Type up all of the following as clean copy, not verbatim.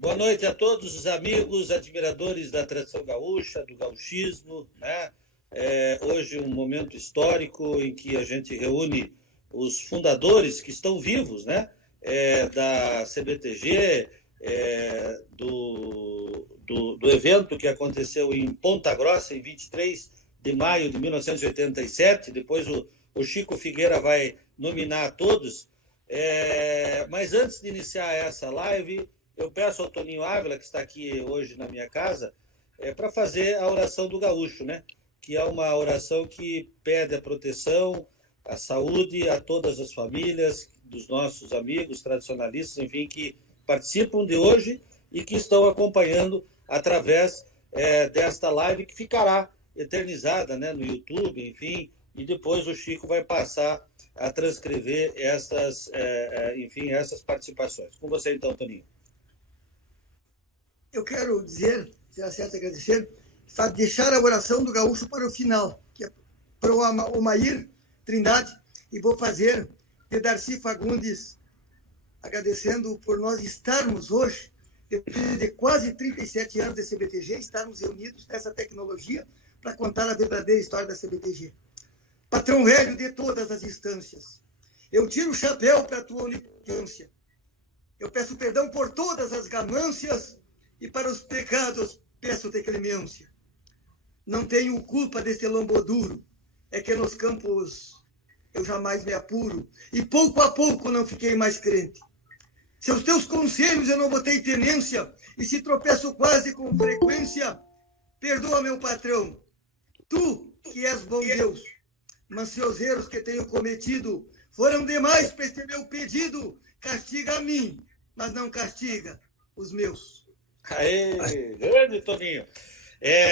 Boa noite a todos os amigos, admiradores da tradição gaúcha, do gauchismo, né? Hoje um momento histórico em que a gente reúne os fundadores que estão vivos, né? Da CBTG, do evento que aconteceu em Ponta Grossa, em 23 de maio de 1987. Depois o Chico Figueira vai nominar todos. Mas antes de iniciar essa live, eu peço ao Toninho Ávila, que está aqui hoje na minha casa, para fazer a oração do gaúcho, né? Que é uma oração que pede a proteção, a saúde a todas as famílias dos nossos amigos tradicionalistas, enfim, que participam de hoje e que estão acompanhando através desta live que ficará eternizada, né, no YouTube, enfim, e depois o Chico vai passar a transcrever enfim, essas participações. Com você então, Toninho. Eu quero dizer, se é certo agradecer, deixar a oração do gaúcho para o final, que é para o Omair Trindade, e vou fazer de Darcy Fagundes, agradecendo por nós estarmos hoje, depois de quase 37 anos de CBTG, estarmos reunidos nessa tecnologia para contar a verdadeira história da CBTG. Patrão velho de todas as instâncias, eu tiro o chapéu para a tua onipotência. Eu peço perdão por todas as ganâncias e para os pecados peço-te clemência. Não tenho culpa deste lombo duro, é que nos campos eu jamais me apuro, e pouco a pouco não fiquei mais crente. Se os teus conselhos eu não botei tenência, e se tropeço quase com frequência, perdoa, meu patrão, tu que és bom Deus, mas se os erros que tenho cometido foram demais para este meu pedido, castiga a mim, mas não castiga os meus. Aê, grande Toninho.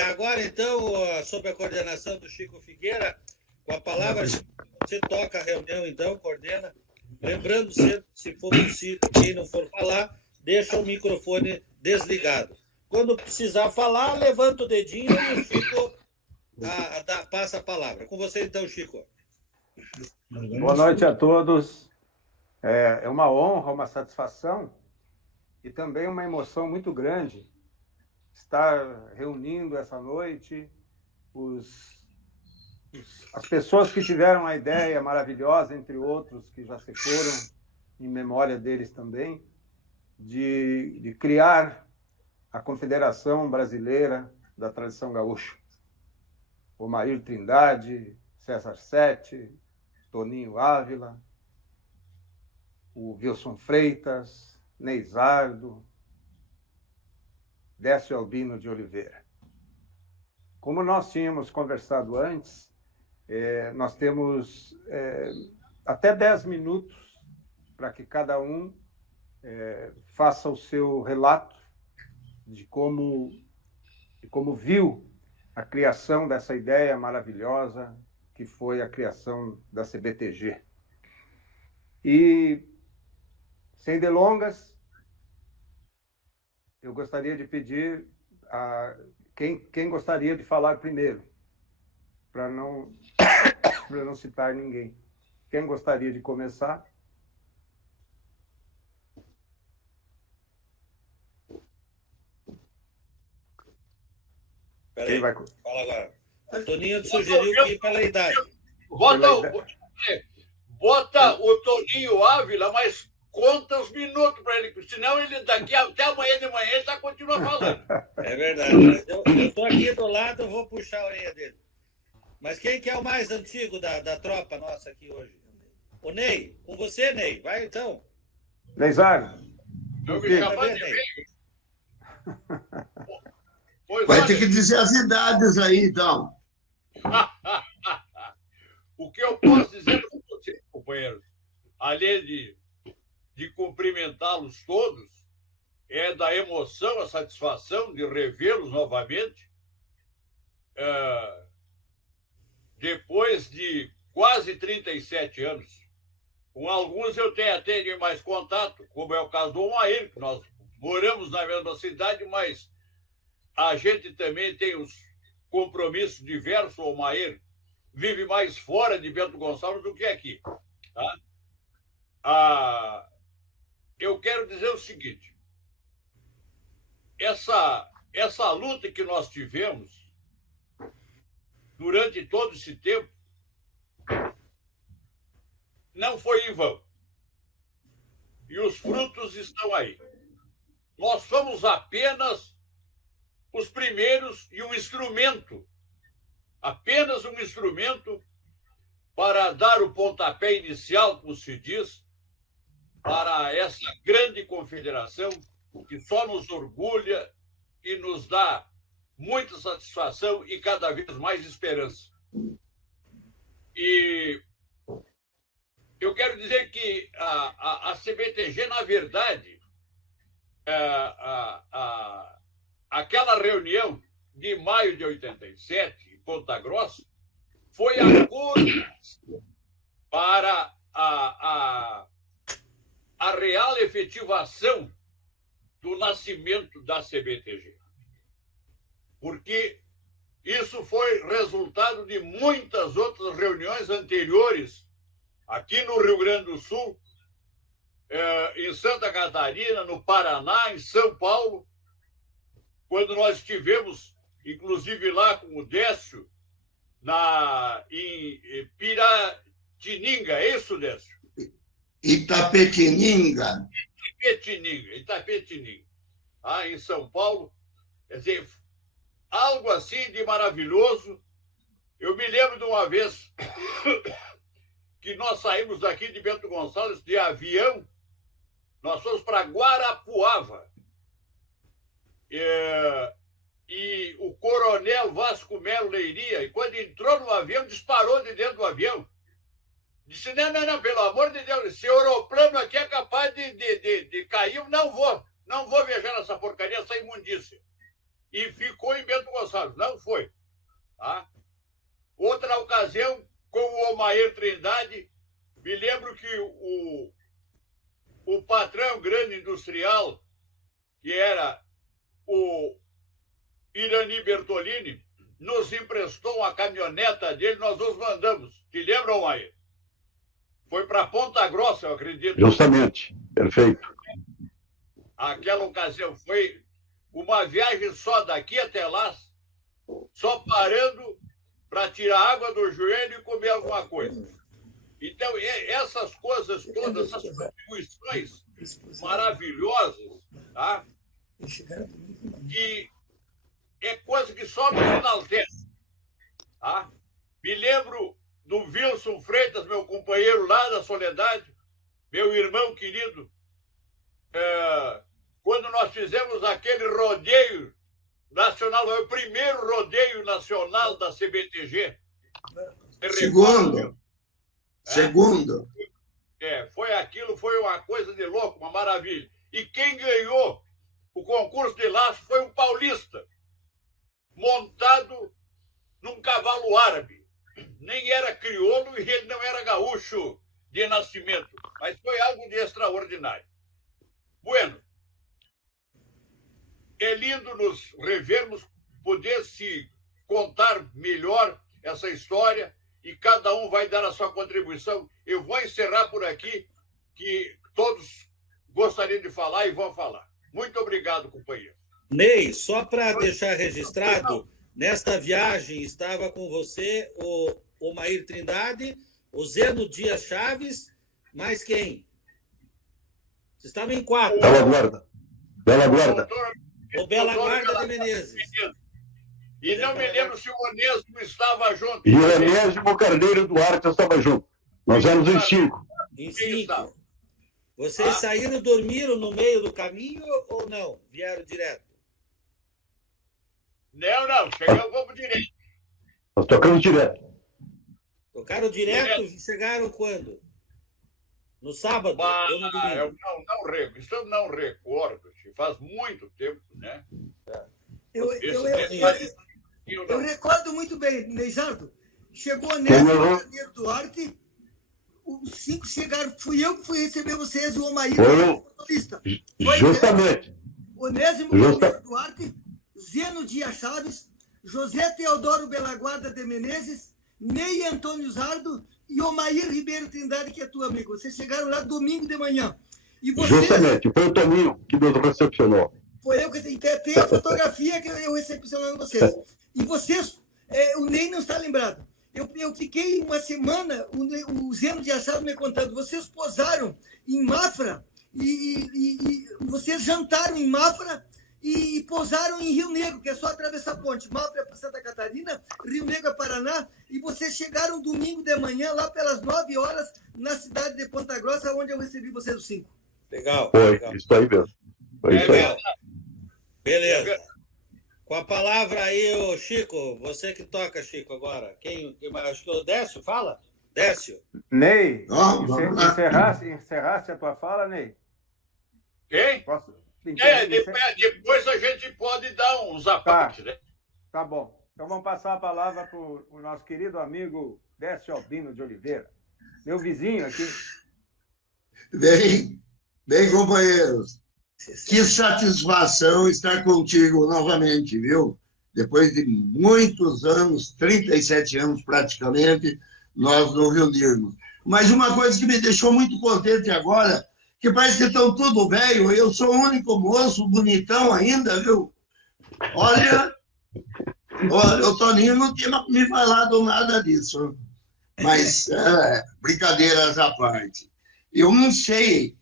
Agora, então, sob a coordenação do Chico Figueira, com a palavra, você toca a reunião, então, coordena. Lembrando sempre, se for possível, quem não for falar, deixa o microfone desligado. Quando precisar falar, levanta o dedinho e o Chico passa a palavra. Com você, então, Chico. Boa noite a todos. É uma honra, uma satisfação e também uma emoção muito grande estar reunindo essa noite as pessoas que tiveram a ideia maravilhosa, entre outros que já se foram, em memória deles também, de criar a Confederação Brasileira da Tradição Gaúcha. Omair Trindade, César Sete, Toninho Ávila, o Wilson Freitas, Neizardo, Décio Albino de Oliveira. Como nós tínhamos conversado antes, nós temos até 10 minutos para que cada um faça o seu relato de como viu a criação dessa ideia maravilhosa que foi a criação da CBTG. E, sem delongas, eu gostaria de pedir a quem gostaria de falar primeiro, para não citar ninguém. Quem gostaria de começar? Quem vai... Fala agora. O Toninho sugeriu que pela idade. Bota o Toninho Ávila, mas conta os minutos para ele, senão ele daqui até amanhã de manhã ele já continua falando. É verdade. Eu estou aqui do lado, eu vou puxar a orelha dele. Mas quem que é o mais antigo da tropa nossa aqui hoje? O Ney. Com você, Ney. Vai então. Neizardo. Não me chama de Ney. Vai ter que dizer as idades aí, então. O que eu posso dizer para vocês, companheiros, além de cumprimentá-los todos, é da emoção, a satisfação de revê-los novamente. Depois de quase 37 anos, com alguns eu tenho até mais contato, como é o caso do Omair, que nós moramos na mesma cidade, mas a gente também tem os compromissos diversos. O Omair vive mais fora de Bento Gonçalves do que aqui. Tá? Eu quero dizer o seguinte: essa luta que nós tivemos durante todo esse tempo não foi em vão. E os frutos estão aí. Nós somos apenas os primeiros e um instrumento, apenas um instrumento para dar o pontapé inicial, como se diz, para essa grande confederação que só nos orgulha e nos dá muita satisfação e cada vez mais esperança. E eu quero dizer que a CBTG, na verdade, aquela reunião de maio de 87, em Ponta Grossa, foi a cor para a real efetivação do nascimento da CBTG. Porque isso foi resultado de muitas outras reuniões anteriores aqui no Rio Grande do Sul, em Santa Catarina, no Paraná, em São Paulo, quando nós estivemos, inclusive lá com o Décio, em Piratininga, é isso, Décio? Itapetininga. Itapetininga, em São Paulo. Quer dizer, algo assim de maravilhoso. Eu me lembro de uma vez que nós saímos daqui de Bento Gonçalves de avião, nós fomos para Guarapuava. E o coronel Vasco Melo Leiria, e quando entrou no avião, disparou de dentro do avião. Disse, não, pelo amor de Deus, esse aeroplano aqui é capaz de cair, eu não vou viajar nessa porcaria, essa imundícia. E ficou em Bento Gonçalves, não foi. Tá? Outra ocasião, com o Omair Trindade, me lembro que o patrão grande industrial, que era o Irani Bertolini, nos emprestou uma caminhoneta dele, nós nos mandamos. Te lembra, Omair? Foi para Ponta Grossa, eu acredito. Justamente, perfeito. Aquela ocasião foi uma viagem só daqui até lá, só parando para tirar água do joelho e comer alguma coisa. Então, essas coisas todas, essas contribuições maravilhosas, tá? Que é coisa que só nos enaltece. Tá? Me lembro do Wilson Freitas, meu companheiro lá da Soledade, meu irmão querido, quando nós fizemos aquele rodeio nacional, o primeiro rodeio nacional da CBTG. Segundo. Foi aquilo, foi uma coisa de louco, uma maravilha. E quem ganhou o concurso de laço foi um paulista, montado num cavalo árabe. Nem era crioulo e ele não era gaúcho de nascimento, mas foi algo de extraordinário. Bueno, é lindo nos revermos, poder se contar melhor essa história e cada um vai dar a sua contribuição. Eu vou encerrar por aqui, que todos gostariam de falar e vão falar. Muito obrigado, companheiro. Ney, só para deixar registrado, nesta viagem estava com você o Omair Trindade, o Zeno Dias Chaves, mais quem? Você estava em 4. Bela Guarda. O Bela Guarda de Menezes. E não me lembro se o Onésimo estava junto. E o Onésimo Carneiro Duarte estava junto. Nós éramos em 5. Em 5. Vocês saíram, dormiram no meio do caminho ou não? Vieram direto? Não. Chegamos direto. Nós tocamos direto. Tocaram direto e chegaram quando? No sábado? Ou no domingo? Eu não recordo. Faz muito tempo, né? Eu recordo muito bem, Neisardo. Chegou o Onésimo Carneiro Duarte, os 5 chegaram, fui eu que fui receber vocês, o Omair, motorista. Justamente. Onésimo Carneiro Duarte, Zeno Dias Chaves, José Teodoro Belaguarda de Menezes, Ney Antônio Zardo e Omair Ribeiro Trindade, que é tua amigo. Vocês chegaram lá domingo de manhã. E vocês, justamente, foi o Toninho que nos recepcionou. Foi eu que tem a fotografia que eu recepcionando vocês. E vocês, o Ney não está lembrado. Eu fiquei uma semana, o Zeno de Assado me contando, vocês posaram em Mafra e vocês jantaram em Mafra e pousaram em Rio Negro, que é só atravessar a ponte. Mafra é para Santa Catarina, Rio Negro é Paraná, e vocês chegaram domingo de manhã, lá pelas 9 horas, na cidade de Ponta Grossa, onde eu recebi vocês os 5. Legal. Foi, legal. isso aí mesmo. Foi isso aí. Legal. Beleza. Com a palavra aí, ô Chico, você que toca, Chico, agora. Quem acho que o Décio fala? Décio. Ney, Vamos lá. encerraste a tua fala, Ney? Quem? Posso... Depois a gente pode dar uns aportes, né? Tá bom. Então vamos passar a palavra para o nosso querido amigo Décio Albino de Oliveira, meu vizinho aqui. Bem, companheiros. Que satisfação estar contigo novamente, viu? Depois de muitos anos, 37 anos praticamente, nós nos reunirmos. Mas uma coisa que me deixou muito contente agora, que parece que estão tudo velho, eu sou o único moço, bonitão ainda, viu? Olha, o Toninho não tinha me falado nada disso. Mas, brincadeiras à parte. Eu não sei,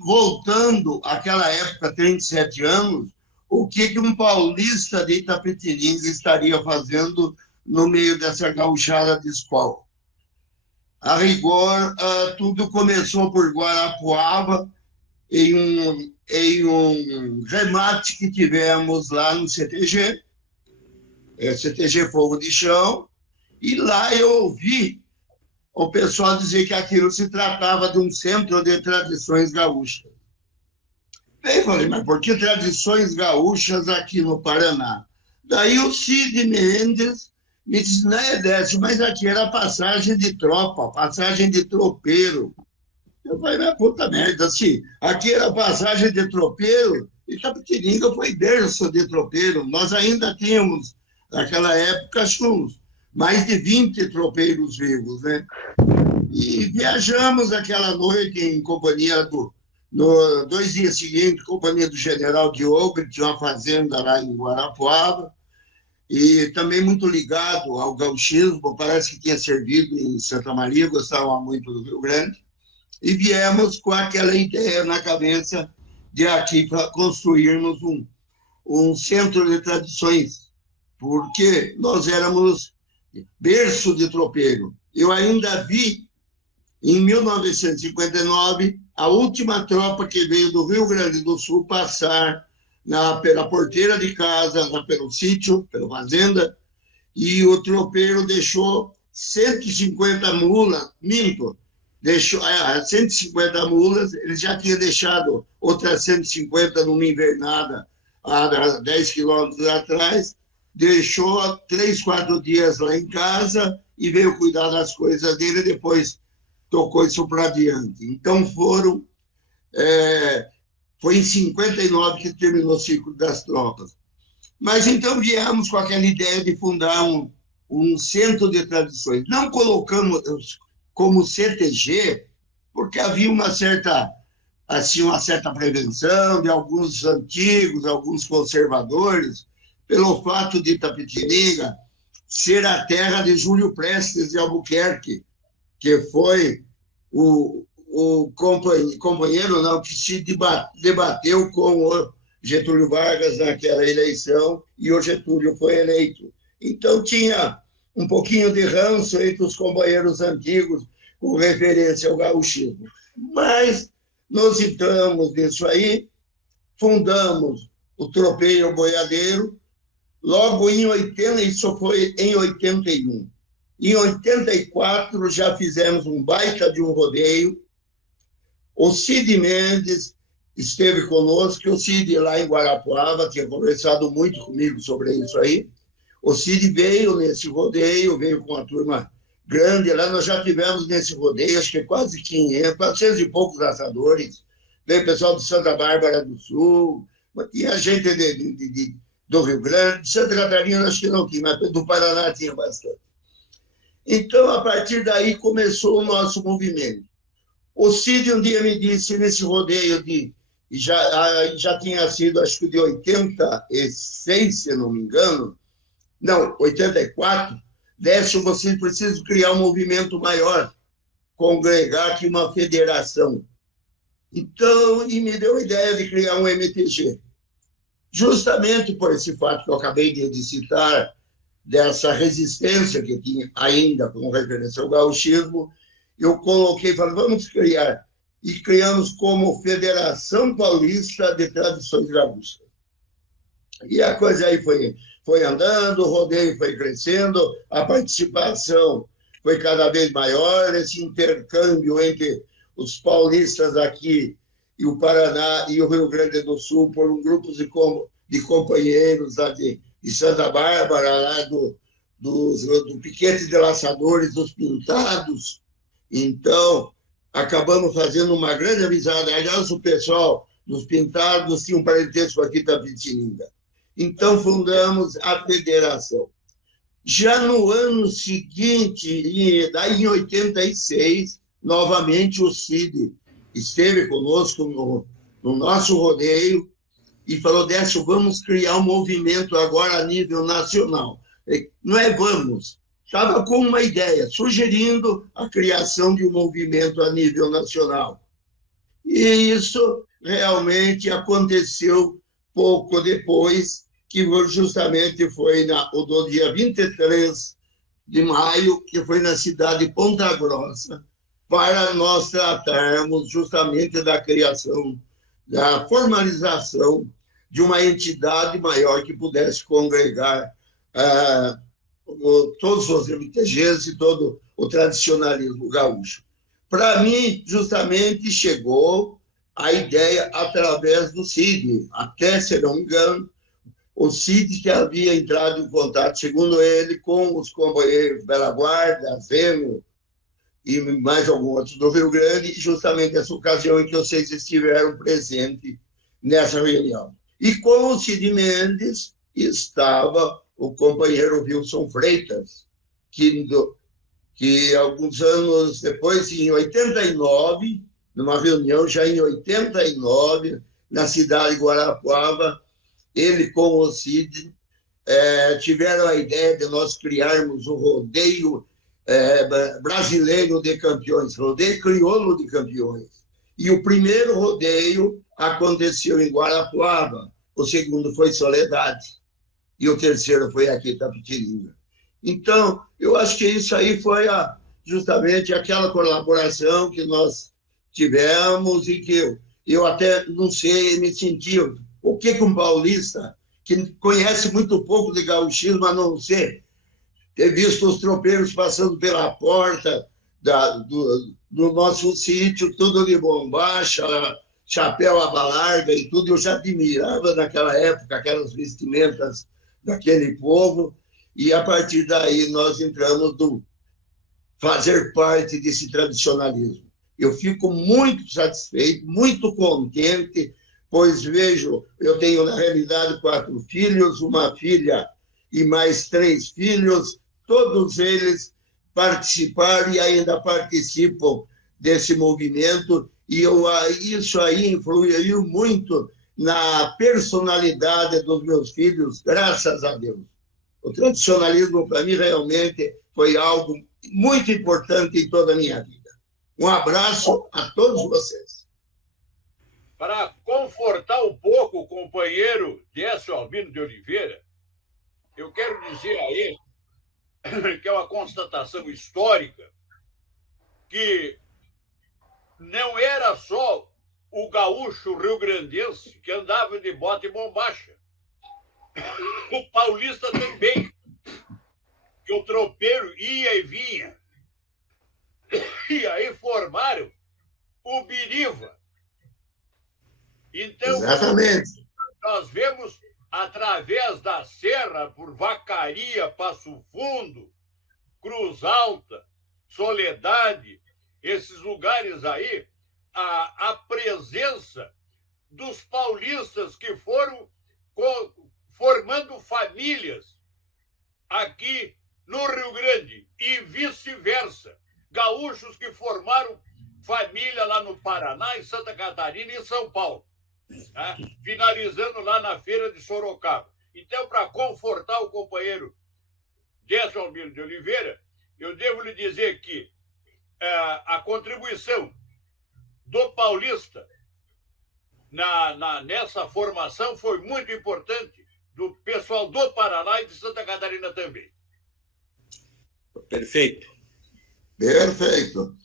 voltando àquela época, 37 anos, o que um paulista de Itapetininga estaria fazendo no meio dessa gauchada de escola. A rigor, tudo começou por Guarapuava, em um remate que tivemos lá no CTG, CTG Fogo de Chão, e lá eu ouvi o pessoal dizer que aquilo se tratava de um centro de tradições gaúchas. Bem, falei, mas por que tradições gaúchas aqui no Paraná? Daí o Cid Mendes me disse, não é, Décio, mas aqui era passagem de tropa, passagem de tropeiro. Eu falei, mas puta merda, assim, aqui era passagem de tropeiro, e Itapetininga foi berço de tropeiro. Nós ainda tínhamos, naquela época, acho uns mais de 20 tropeiros vivos, né? E viajamos aquela noite em companhia no 2 dias seguintes, companhia do General Diogo, que tinha uma fazenda lá em Guarapuava, e também muito ligado ao gauchismo, parece que tinha servido em Santa Maria, gostava muito do Rio Grande, e viemos com aquela ideia na cabeça de aqui construirmos um centro de tradições, porque nós éramos berço de tropeiro. Eu ainda vi, em 1959, a última tropa que veio do Rio Grande do Sul passar pela porteira de casa, pelo sítio, pela fazenda, e o tropeiro deixou 150 mulas, deixou 150 mulas, ele já tinha deixado outras 150 numa invernada há 10 quilômetros atrás, deixou 3, 4 dias lá em casa e veio cuidar das coisas dele e depois tocou isso para adiante. Então foi em 59 que terminou o ciclo das tropas. Mas então viemos com aquela ideia de fundar um centro de tradições. Não colocamos como CTG, porque havia uma certa prevenção de alguns antigos, alguns conservadores, pelo fato de Itapetininga ser a terra de Júlio Prestes de Albuquerque, que foi o companheiro não, que se debateu com o Getúlio Vargas naquela eleição, e o Getúlio foi eleito. Então tinha um pouquinho de ranço entre os companheiros antigos com referência ao gauchismo. Mas nós entramos nisso aí, fundamos o Tropeiro Boiadeiro, logo em 80, isso foi em 81. Em 84 já fizemos um baita de um rodeio. O Cid Mendes esteve conosco, o Cid lá em Guarapuava tinha conversado muito comigo sobre isso aí. O Cid veio nesse rodeio, veio com uma turma grande, lá nós já tivemos nesse rodeio, acho que quase 500, 400 e poucos assadores, veio o pessoal de Santa Bárbara do Sul, tinha gente do Rio Grande, de Santa Catarina acho que não tinha, mas do Paraná tinha bastante. Então, a partir daí, começou o nosso movimento. O Cid um dia me disse, nesse rodeio de e já tinha sido, acho que de 86, se não me engano, não, 84, Décio, vocês precisam criar um movimento maior, congregar aqui uma federação. Então, e me deu a ideia de criar um MTG. Justamente por esse fato que eu acabei de citar, dessa resistência que tinha ainda com referência ao gauchismo, eu coloquei, falei, vamos criar. E criamos como Federação Paulista de Tradições Gaúchas. E a coisa aí foi andando, o rodeio foi crescendo, a participação foi cada vez maior, esse intercâmbio entre os paulistas aqui e o Paraná e o Rio Grande do Sul foram grupos de companheiros lá de Santa Bárbara, lá do piquete de laçadores, dos pintados. Então, acabamos fazendo uma grande amizade. Aliás, o pessoal dos pintados tinha um parentesco aqui da Pitiniga. Então, fundamos a federação. Já no ano seguinte, daí em 86, novamente o Cid esteve conosco no nosso rodeio e falou, Décio, vamos criar um movimento agora a nível nacional. Não é vamos, estava com uma ideia, sugerindo a criação de um movimento a nível nacional. E isso realmente aconteceu pouco depois, que justamente foi no dia 23 de maio, que foi na cidade de Ponta Grossa, para nós tratarmos justamente da criação, da formalização de uma entidade maior que pudesse congregar todos os MTGs e todo o tradicionalismo gaúcho. Para mim, justamente, chegou a ideia através do Cid, até, se não me engano, o Cid que havia entrado em contato, segundo ele, com os companheiros Bela Guarda, Zeno e mais alguns outros do Rio Grande, e justamente essa ocasião em que vocês estiveram presentes nessa reunião. E com o Cid Mendes estava o companheiro Wilson Freitas, que alguns anos depois, em 89, numa reunião já em 89, na cidade de Guarapuava, ele com o Cid tiveram a ideia de nós criarmos o rodeio brasileiro de campeões, rodeio crioulo de campeões. E o primeiro rodeio aconteceu em Guarapuava, o segundo foi Soledade, e o terceiro foi aqui em Tapetininga. Então, eu acho que isso aí foi justamente aquela colaboração que nós tivemos e que eu até, não sei, me senti... O que um paulista, que conhece muito pouco de gauchismo, a não ser ter visto os tropeiros passando pela porta do nosso sítio, tudo de bombacha, chapéu aba larga e tudo, eu já admirava naquela época aquelas vestimentas daquele povo, e a partir daí nós entramos no fazer parte desse tradicionalismo. Eu fico muito satisfeito, muito contente, pois vejo, eu tenho na realidade 4 filhos, uma filha e mais 3 filhos, todos eles participaram e ainda participam desse movimento, e isso aí influiu muito na personalidade dos meus filhos, graças a Deus. O tradicionalismo, para mim, realmente foi algo muito importante em toda a minha vida. Um abraço a todos vocês. Para confortar um pouco o companheiro Décio Albino de Oliveira, eu quero dizer a ele que é uma constatação histórica que não era só o gaúcho rio-grandense que andava de bota e bombacha. O paulista também, que o tropeiro ia e vinha. E aí formaram o Biriva. Então, exatamente, nós vemos através da serra, por Vacaria, Passo Fundo, Cruz Alta, Soledade, esses lugares aí, a presença dos paulistas que foram formando famílias aqui no Rio Grande e vice-versa. Gaúchos que formaram família lá no Paraná, em Santa Catarina e em São Paulo. tá? Finalizando lá na feira de Sorocaba. Então, para confortar o companheiro Décio Almiro de Oliveira, eu devo lhe dizer que a contribuição do Paulista nessa formação foi muito importante, do pessoal do Paraná e de Santa Catarina também. Perfeito. Perfeito.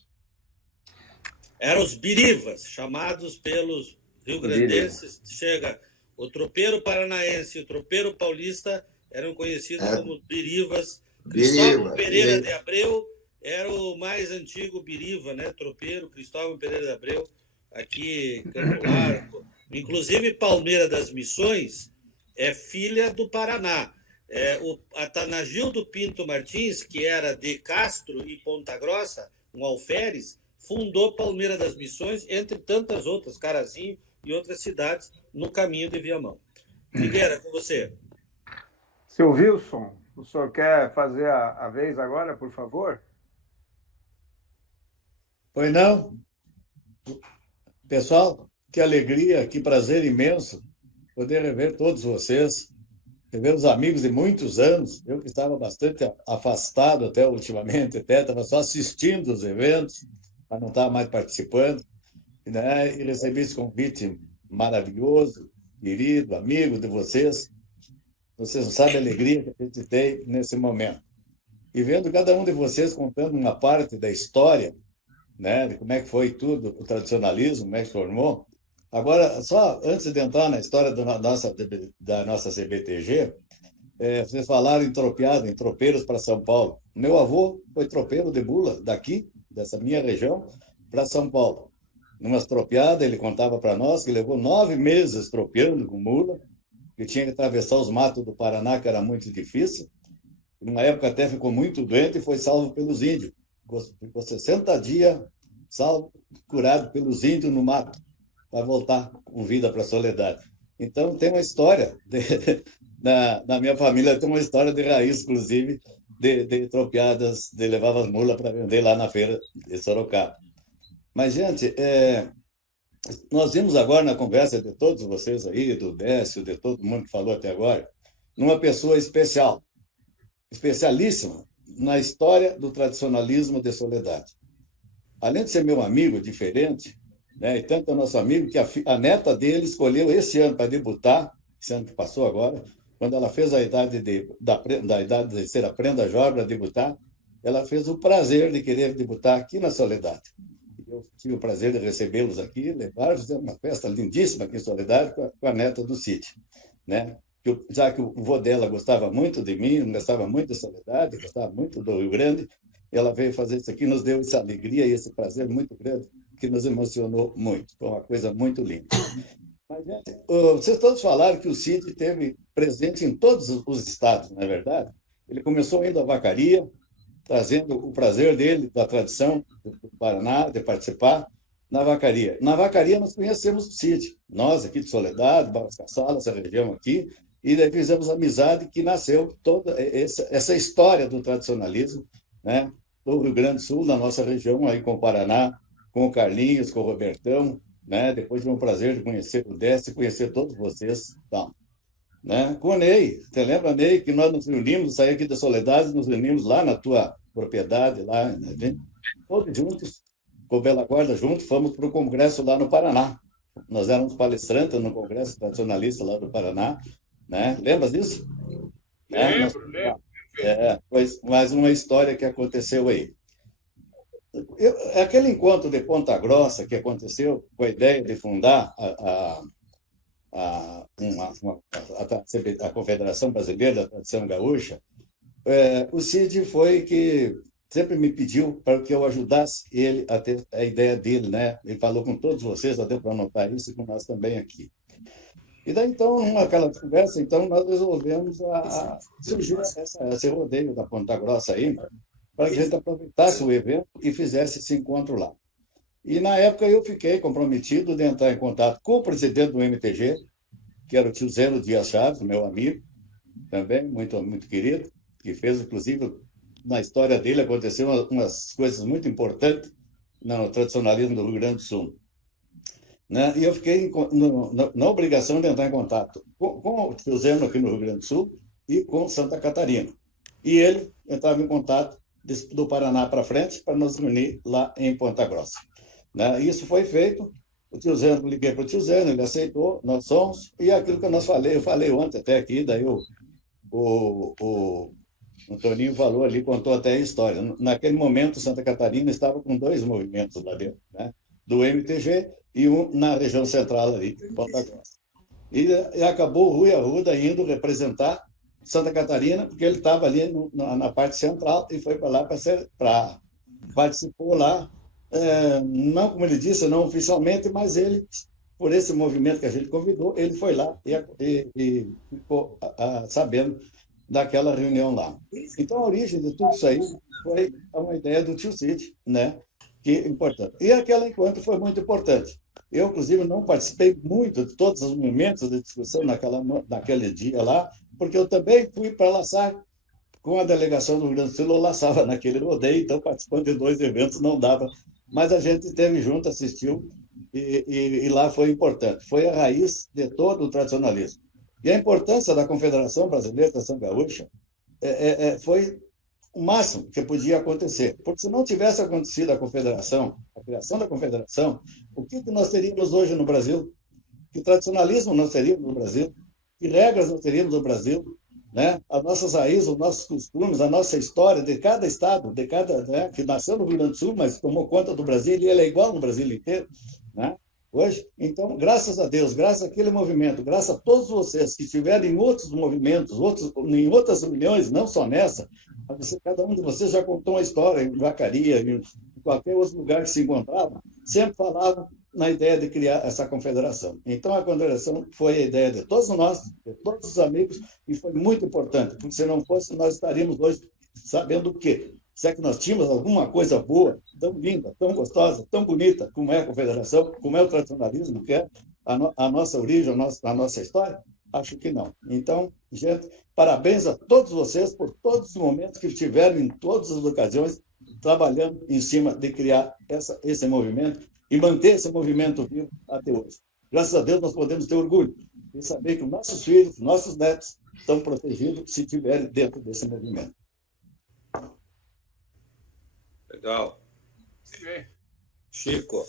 Eram os birivas, chamados pelos rio-grandenses. Chega o tropeiro paranaense e o tropeiro paulista eram conhecidos como birivas. Cristóvão Pereira de Abreu era o mais antigo biriva, né? Tropeiro, Cristóvão Pereira de Abreu, aqui em Campo Largo. Inclusive, Palmeira das Missões é filha do Paraná. O Atanagildo Pinto Martins, que era de Castro e Ponta Grossa, um alferes, fundou Palmeira das Missões, entre tantas outras, Carazinho e outras cidades, no caminho de Viamão. Figueira, com você. Seu Wilson, o senhor quer fazer a vez agora, por favor? Pois não. Pessoal, que alegria, que prazer imenso poder rever todos vocês, rever os amigos de muitos anos. Eu que estava bastante afastado até ultimamente, até estava só assistindo os eventos, para não estar mais participando, né? E recebi esse convite maravilhoso, querido, amigo de vocês. Vocês não sabem a alegria que a gente tem nesse momento. E vendo cada um de vocês contando uma parte da história, né, de como é que foi tudo, o tradicionalismo, como é que formou. Agora, só antes de entrar na história da nossa CBTG, vocês falaram em tropeado, em tropeiros para São Paulo. Meu avô foi tropeiro de mula daqui, dessa minha região, para São Paulo. Numa tropeada, ele contava para nós que levou 9 meses tropeando com mula, que tinha que atravessar os matos do Paraná, que era muito difícil. Numa época até ficou muito doente e foi salvo pelos índios. Ficou 60 dias salvo, curado pelos índios no mato, para voltar com vida para a Soledade. Então, tem uma história, na minha família tem uma história de raiz, inclusive, de tropeadas, de levar as mulas para vender lá na feira de Sorocaba. Mas, gente, nós vimos agora na conversa de todos vocês aí, do Décio, de todo mundo que falou até agora, numa pessoa especial, especialíssima na história do tradicionalismo de Soledade. Além de ser meu amigo, diferente, né, e tanto é nosso amigo que a neta dele escolheu esse ano para debutar, esse ano que passou agora, quando ela fez a idade da idade de ser a prenda jovem para debutar, ela fez o prazer de querer debutar aqui na Soledade. Eu tive o prazer de recebê-los aqui, levar, fizeram uma festa lindíssima aqui em Soledade com a neta do Cid, né? Já que o vô dela gostava muito de mim, gostava muito de Soledade, gostava muito do Rio Grande, ela veio fazer isso aqui, nos deu essa alegria e esse prazer muito grande, que nos emocionou muito. Foi uma coisa muito linda. Mas, gente, vocês todos falaram que o Cid teve presente em todos os estados, não é verdade? Ele começou indo à vacaria, trazendo o prazer dele, da tradição do Paraná, de participar na vacaria. Na vacaria nós conhecemos o Cid, nós aqui de Soledade, Barros Cassala, essa região aqui, e daí fizemos amizade que nasceu toda essa história do tradicionalismo, né, do Rio Grande do Sul, na nossa região, aí com o Paraná, com o Carlinhos, com o Robertão, né? Depois tive o prazer de conhecer o Décio e conhecer todos vocês. Então, né? Com o Ney, você lembra, Ney, que nós nos reunimos, saímos aqui da Soledade, nos reunimos lá na tua propriedade, lá, né? Todos juntos, com o Bela Guarda juntos, fomos para o congresso lá no Paraná. Nós éramos palestrantes no congresso tradicionalista lá do Paraná, né? Lembra disso? Lembro. Pois, mais uma história que aconteceu aí. Aquele encontro de Ponta Grossa que aconteceu com a ideia de fundar a Confederação Brasileira da Tradição Gaúcha, o Cid foi que sempre me pediu para que eu ajudasse ele a ter a ideia dele, né? Ele falou com todos vocês, até para anotar isso, e com nós também aqui. E daí, então, naquela conversa, então, nós resolvemos surgir esse rodeio da Ponta Grossa aí, para que a gente aproveitasse o evento e fizesse esse encontro lá. E, na época, eu fiquei comprometido de entrar em contato com o presidente do MTG, que era o tio Zeno Dias Chaves, meu amigo, também muito, muito querido, que fez, inclusive, na história dele, aconteceu umas coisas muito importantes no tradicionalismo do Rio Grande do Sul. né? E eu fiquei na obrigação de entrar em contato com o tio Zeno aqui no Rio Grande do Sul e com Santa Catarina. E ele entrava em contato do Paraná para frente para nos reunir lá em Ponta Grossa, né? Isso foi feito. O tio Zeno, liguei para o tio Zeno, ele aceitou, nós somos, e aquilo que eu falei ontem até aqui, daí o Toninho falou ali, contou até a história. Naquele momento, Santa Catarina estava com 2 movimentos lá dentro, né? Do MTG e um na região central ali, Ponta Grossa. E acabou o Rui Arruda indo representar Santa Catarina, porque ele estava ali na parte central e foi para lá para participou lá, não como ele disse, não oficialmente, mas ele, por esse movimento que a gente convidou, ele foi lá e ficou sabendo daquela reunião lá. Então, a origem de tudo isso aí foi uma ideia do tio Cid, né? Que é importante. E aquele encontro foi muito importante. Eu, inclusive, não participei muito de todos os momentos de discussão naquele dia lá, porque eu também fui para laçar com a delegação do Rio Grande do Sul, eu laçava naquele rodeio, então participando de 2 eventos não dava, mas a gente esteve junto, assistiu, e lá foi importante. Foi a raiz de todo o tradicionalismo. E a importância da Confederação Brasileira da Ação Gaúcha foi o máximo que podia acontecer. Porque se não tivesse acontecido a Confederação, a criação da Confederação, o que nós teríamos hoje no Brasil? Que tradicionalismo nós teríamos no Brasil? Que regras nós teríamos no Brasil? Né? As nossas raízes, os nossos costumes, a nossa história de cada estado, né? Que nasceu no Rio Grande do Sul, mas tomou conta do Brasil, e ele é igual no Brasil inteiro, né? Hoje, então, graças a Deus, graças àquele movimento, graças a todos vocês que estiverem em outros movimentos, em outras reuniões, não só nessa, cada um de vocês já contou uma história em Vacaria, em qualquer outro lugar que se encontrava, sempre falavam na ideia de criar essa confederação. Então, a confederação foi a ideia de todos nós, de todos os amigos, e foi muito importante, porque se não fosse, nós estaríamos hoje sabendo o quê? Se é que nós tínhamos alguma coisa boa, tão linda, tão gostosa, tão bonita, como é a confederação, como é o tradicionalismo, que é a nossa origem, a nossa história? Acho que não. Então, gente, parabéns a todos vocês por todos os momentos que estiveram em todas as ocasiões trabalhando em cima de criar esse movimento e manter esse movimento vivo até hoje. Graças a Deus, nós podemos ter orgulho de saber que os nossos filhos, nossos netos estão protegidos se estiverem dentro desse movimento. Legal. Chico.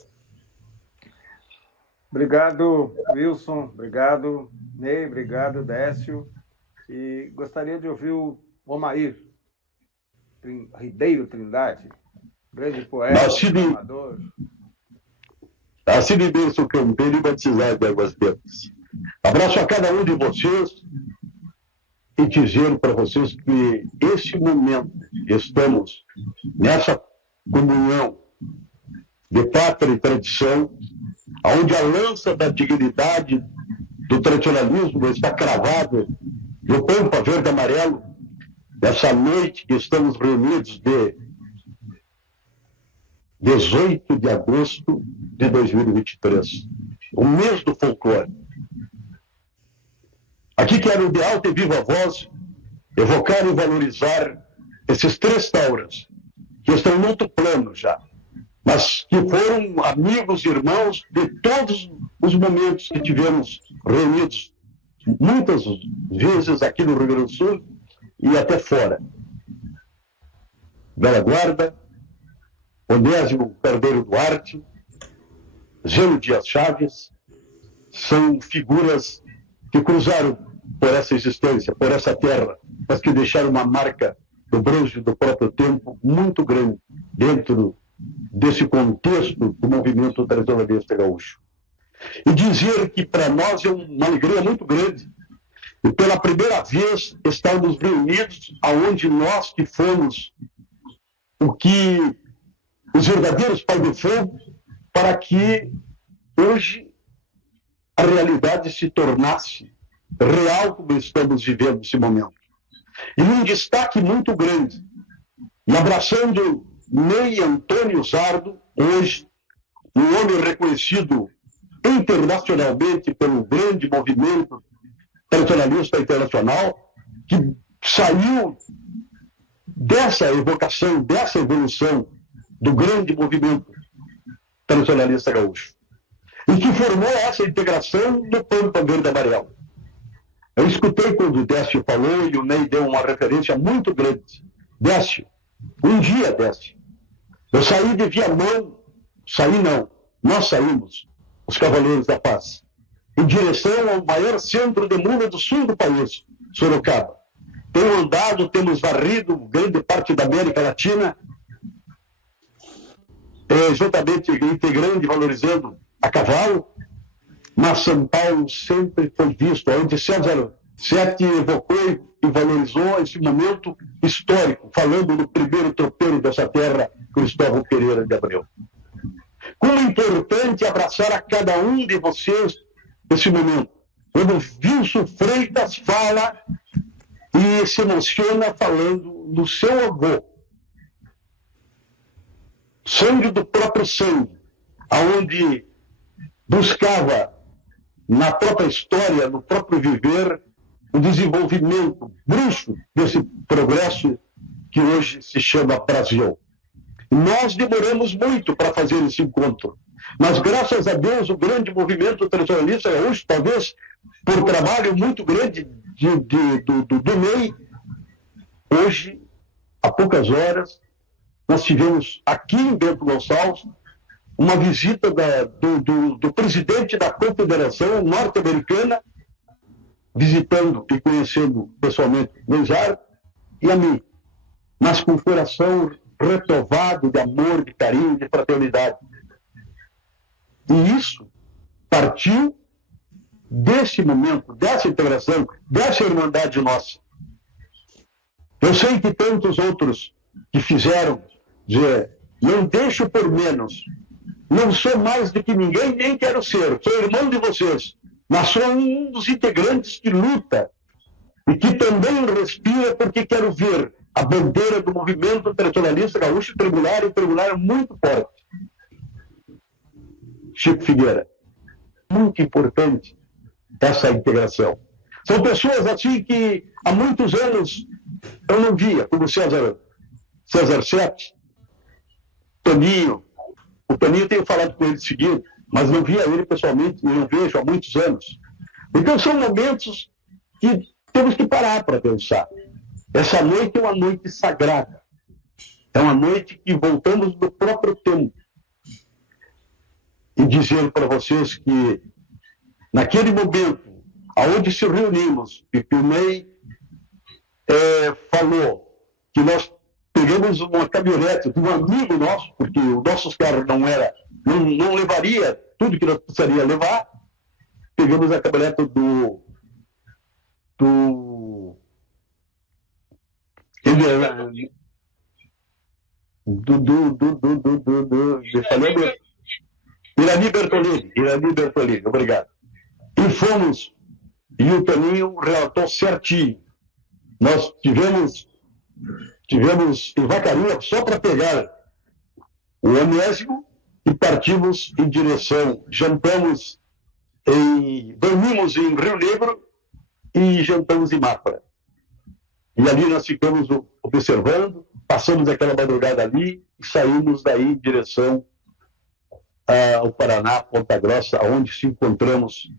Obrigado, Wilson. Obrigado, Ney. Obrigado, Décio. E gostaria de ouvir o Omair Ribeiro Trindade, grande poeta, amador. Nascido em berço campeiro e batizado de águas belas. Abraço a cada um de vocês e dizer para vocês que esse momento estamos nessa comunhão de pátria e tradição, onde a lança da dignidade do tradicionalismo está cravada no pampa verde e amarelo, nessa noite que estamos reunidos de 18 de agosto de 2023, o mês do folclore. Aqui quero de alta e viva voz evocar e valorizar esses 3 tauras que estão no outro plano já, mas que foram amigos e irmãos de todos os momentos que tivemos reunidos, muitas vezes aqui no Rio Grande do Sul e até fora. Bela Guarda, Onésimo Carneiro Duarte, Zeno Dias Chaves, são figuras que cruzaram por essa existência, por essa terra, mas que deixaram uma marca do bronze do próprio tempo muito grande dentro desse contexto do movimento tradicionalista gaúcho. E dizer que para nós é uma alegria muito grande, e pela primeira vez estarmos reunidos aonde nós que fomos o que os verdadeiros pais de fogo, para que hoje a realidade se tornasse real como estamos vivendo nesse momento. E um destaque muito grande, e abraçando Ney Antônio Zardo, hoje, um homem reconhecido internacionalmente pelo grande movimento tradicionalista internacional, que saiu dessa evocação, dessa evolução do grande movimento tradicionalista gaúcho. e que formou essa integração no Pampa Verde Amarelo. Eu escutei quando o Décio falou, e o Ney deu uma referência muito grande. Décio, um dia, Décio, eu saí de Viamão, nós saímos, os Cavaleiros da Paz, em direção ao maior centro de mula do sul do país, Sorocaba. Tenho andado, temos varrido grande parte da América Latina, juntamente integrando e valorizando a cavalo, mas São Paulo sempre foi visto, onde César Sete evocou e valorizou esse momento histórico, falando no primeiro tropeiro dessa terra, Cristóvão Pereira de Abreu. Como é importante abraçar a cada um de vocês nesse momento. Quando Wilson Freitas fala e se emociona falando do seu avô, sangue do próprio sangue, aonde buscava na própria história, no próprio viver, o desenvolvimento bruxo desse progresso que hoje se chama Brasil. Nós demoramos muito para fazer esse encontro, mas graças a Deus o grande movimento tradicionalista gaúcho, talvez por trabalho muito grande do MEI, hoje, há poucas horas, nós tivemos aqui em Bento Gonçalves uma visita do presidente da Confederação Norte-Americana, visitando e conhecendo pessoalmente Neizar e a mim, mas com o coração renovado de amor, de carinho, de fraternidade. E isso partiu desse momento, dessa integração, dessa irmandade nossa. Eu sei que tantos outros que fizeram dizer, não deixo por menos, não sou mais do que ninguém, nem quero ser, sou irmão de vocês, mas sou um dos integrantes que luta e que também respira porque quero ver a bandeira do movimento tradicionalista gaúcho tremular muito forte. Chico Figueira, muito importante essa integração. São pessoas assim que há muitos anos eu não via, como César Sete, Toninho. O Toninho eu tenho falado com ele seguido, mas não via ele pessoalmente, e não vejo há muitos anos. Então são momentos que temos que parar para pensar. Essa noite é uma noite sagrada. É uma noite que voltamos do próprio tempo. E dizer para vocês que naquele momento, aonde se reunimos, e que o Ney falou que nós pegamos uma caminhonete de um amigo nosso, porque os nossos carros não levaria tudo que nós precisaria levar, pegamos a caminhonete do Irani Bertolini, obrigado. E fomos, e o Toninho relatou certinho. Nós tivemos em Vacaria só para pegar o Onésimo e partimos em direção, dormimos em Rio Negro e jantamos em Mafra. E ali nós ficamos observando, passamos aquela madrugada ali e saímos daí em direção ao Paraná, Ponta Grossa, onde se encontramos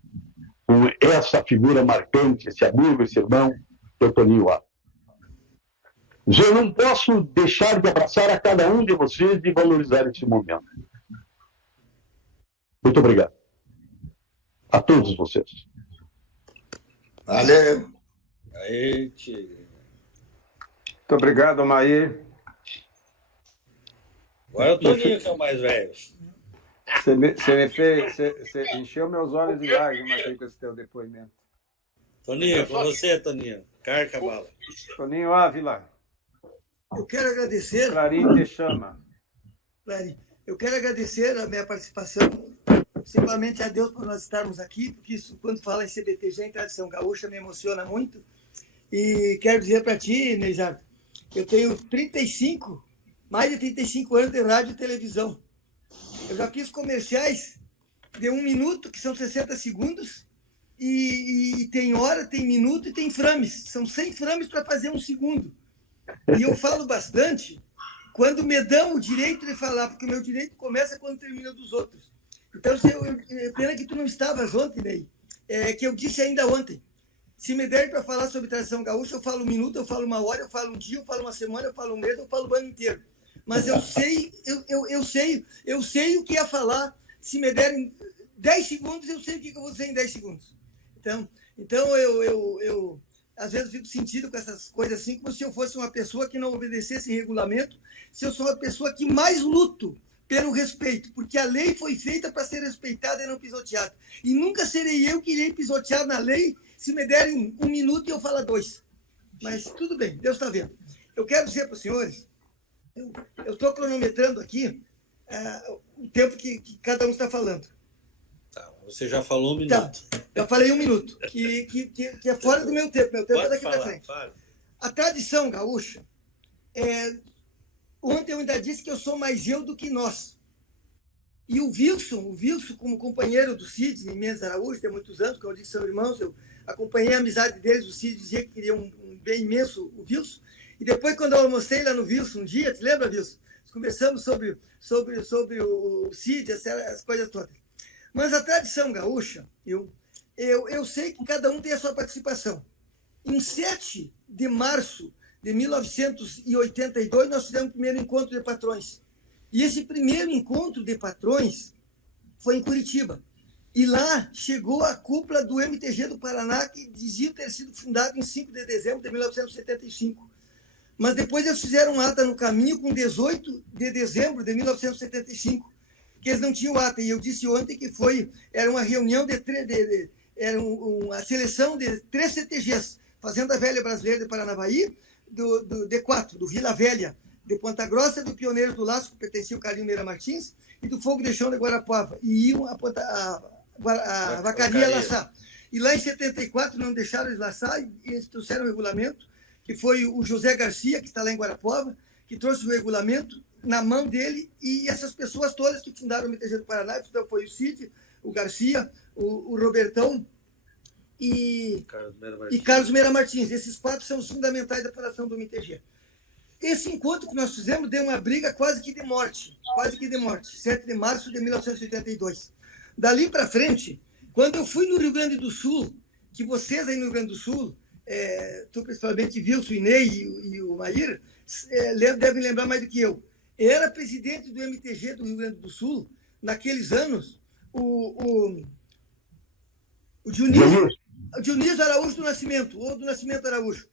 com essa figura marcante, esse amigo, esse irmão, que é o Toninho A. Eu não posso deixar de abraçar a cada um de vocês e valorizar esse momento. Muito obrigado. A todos vocês. Valeu. Muito obrigado, Maí. Agora é o Toninho que é o mais velho. Você encheu meus olhos de lágrimas aqui com esse teu depoimento. Toninho, com você, Toninho. Carca a bala. Toninho Ávila. Eu quero agradecer. Clarim te chama. Clarim, eu quero agradecer a minha participação, simplesmente a Deus por nós estarmos aqui, porque isso, quando fala em CBTG, em tradição gaúcha, me emociona muito. E quero dizer para ti, Neizar, eu tenho mais de 35 anos de rádio e televisão. Eu já fiz comerciais de 1 minuto, que são 60 segundos, e tem hora, tem minuto e tem frames. São 100 frames para fazer 1 segundo. E eu falo bastante quando me dão o direito de falar, porque o meu direito começa quando termina dos outros. Então, pena que tu não estavas ontem, Ney, que eu disse ainda ontem. Se me der para falar sobre tradição gaúcha, eu falo um minuto, eu falo uma hora, eu falo um dia, eu falo uma semana, eu falo um mês, eu falo o ano inteiro. Mas eu sei o que é falar. Se me derem 10 segundos, eu sei o que eu vou dizer em 10 segundos. Então eu às vezes fico sentido com essas coisas assim, como se eu fosse uma pessoa que não obedecesse regulamento, se eu sou uma pessoa que mais luto pelo respeito, porque a lei foi feita para ser respeitada e não pisoteada. E nunca serei eu que irei pisotear na lei se me derem 1 minuto e eu falar 2. Mas tudo bem, Deus está vendo. Eu quero dizer para os senhores, eu estou cronometrando aqui o tempo que cada um está falando. Tá, você já falou 1 minuto. Tá, eu falei 1 minuto, que é fora do meu tempo. Meu tempo é daqui para frente. Fala. A tradição gaúcha, ontem eu ainda disse que eu sou mais eu do que nós. E o Wilson, como companheiro do Sidney Mendes Araújo, tem muitos anos, como eu disse, são irmãos, eu acompanhei a amizade deles, o Sidney dizia que queria um bem imenso, o Wilson. E depois, quando eu almocei lá no Wilson um dia, te lembra, Wilson? Nós conversamos sobre o Sidney, as coisas todas. Mas a tradição gaúcha, eu sei que cada um tem a sua participação. Em 7 de março de 1982, nós fizemos o primeiro encontro de patrões. E esse primeiro encontro de patrões foi em Curitiba. E lá chegou a cúpula do MTG do Paraná, que dizia ter sido fundado em 5 de dezembro de 1975. Mas depois eles fizeram ata no caminho com 18 de dezembro de 1975, que eles não tinham ata. E eu disse ontem que era uma reunião era uma seleção de 3 CTGs, Fazenda Velha Brasileira de Paranavaí, do D4, do Vila Velha, de Ponta Grossa, do Pioneiro do Laço, que pertencia ao Carlinho Meira Martins, e do Fogo de Chão de Guarapuava. E iam a Vacaria laçar. E lá em 74 não deixaram eles laçar, e eles trouxeram o regulamento, que foi o José Garcia, que está lá em Guarapuava, que trouxe o regulamento na mão dele, e essas pessoas todas que fundaram o MTG do Paraná, então foi o Cid, o Garcia, o Robertão e Carlos Meira Martins. Esses 4 são os fundamentais da fundação do MTG. Esse encontro que nós fizemos deu uma briga quase que de morte, 7 de março de 1982. Dali para frente, quando eu fui no Rio Grande do Sul, que vocês aí no Rio Grande do Sul, tu principalmente Wilson, Inei e o Maíra, devem lembrar mais do que eu. Era presidente do MTG do Rio Grande do Sul, naqueles anos, o Dionísio Araújo do Nascimento, ou do Nascimento Araújo.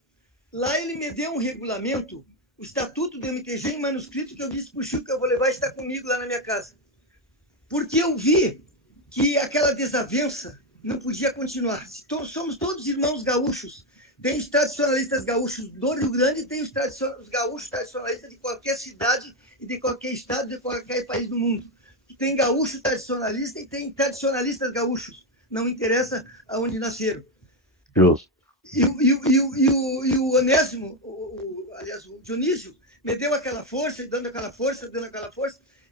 Lá ele me deu um regulamento, o estatuto do MTG em manuscrito, que eu disse para o Chico que eu vou levar e está comigo lá na minha casa. Porque eu vi que aquela desavença não podia continuar. Somos todos irmãos gaúchos. Tem os tradicionalistas gaúchos do Rio Grande e tem os gaúchos tradicionalistas de qualquer cidade e de qualquer estado, de qualquer país do mundo. Tem gaúcho tradicionalista e tem tradicionalistas gaúchos. Não interessa aonde nasceram. Justo. E o Onésimo, aliás, o Dionísio, me deu aquela força, dando aquela força.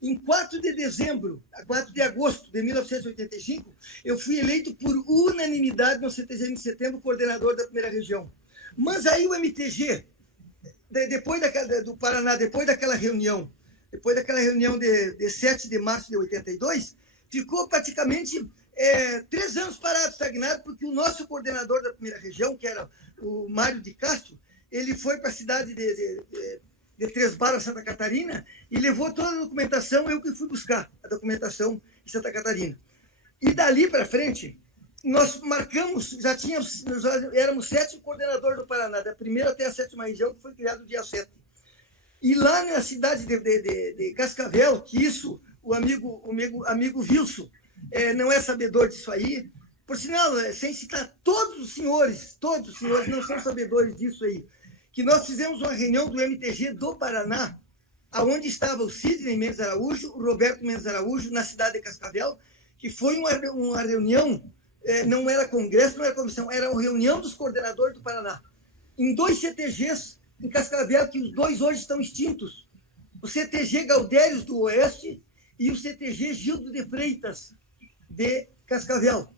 Em 4 de agosto de 1985, eu fui eleito por unanimidade no CTG de setembro, coordenador da primeira região. Mas aí o MTG, depois do Paraná, depois daquela reunião de 7 de março de 82, ficou praticamente 3 anos parado, estagnado, porque o nosso coordenador da primeira região, que era o Mário de Castro, ele foi para a cidade de Três Barras, Santa Catarina, e levou toda a documentação, eu que fui buscar a documentação em Santa Catarina. E dali para frente, nós marcamos, éramos 7 coordenadores do Paraná, da primeira até a 7ª região, que foi criado no dia 7. E lá na cidade de Cascavel, que isso, o amigo Wilson, não é sabedor disso aí, por sinal, sem citar todos os senhores não são sabedores disso aí, que nós fizemos uma reunião do MTG do Paraná, onde estava o Sidney Mendes Araújo, o Roberto Mendes Araújo, na cidade de Cascavel, que foi uma reunião, não era congresso, não era comissão, era uma reunião dos coordenadores do Paraná, em 2 CTGs em Cascavel, que os 2 hoje estão extintos, o CTG Gaudérios do Oeste e o CTG Gildo de Freitas de Cascavel.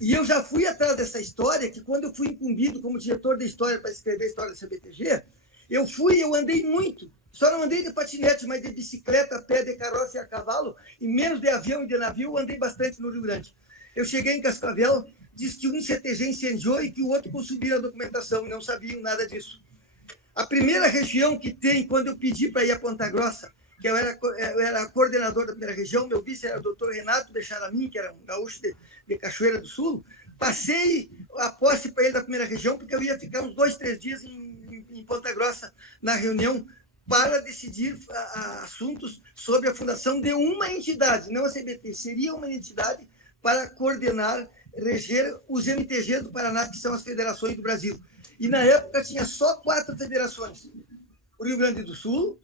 E eu já fui atrás dessa história, que quando eu fui incumbido como diretor de história para escrever a história do CBTG, Eu andei muito. Só não andei de patinete, mas de bicicleta, a pé, de carroça e a cavalo, e menos de avião e de navio, eu andei bastante no Rio Grande. Eu cheguei em Cascavel, disse que um CTG incendiou e que o outro consumiu a documentação, não sabiam nada disso. A primeira região que tem, quando eu pedi para ir a Ponta Grossa, que eu era coordenador da primeira região, meu vice era o doutor Renato Becharamin, que era um gaúcho de Cachoeira do Sul, passei a posse para ele da primeira região, porque eu ia ficar uns 2, 3 dias em Ponta Grossa, na reunião, para decidir assuntos sobre a fundação de uma entidade, não a CBT, seria uma entidade para coordenar, reger os MTGs do Paraná, que são as federações do Brasil. E, na época, tinha só 4 federações. O Rio Grande do Sul,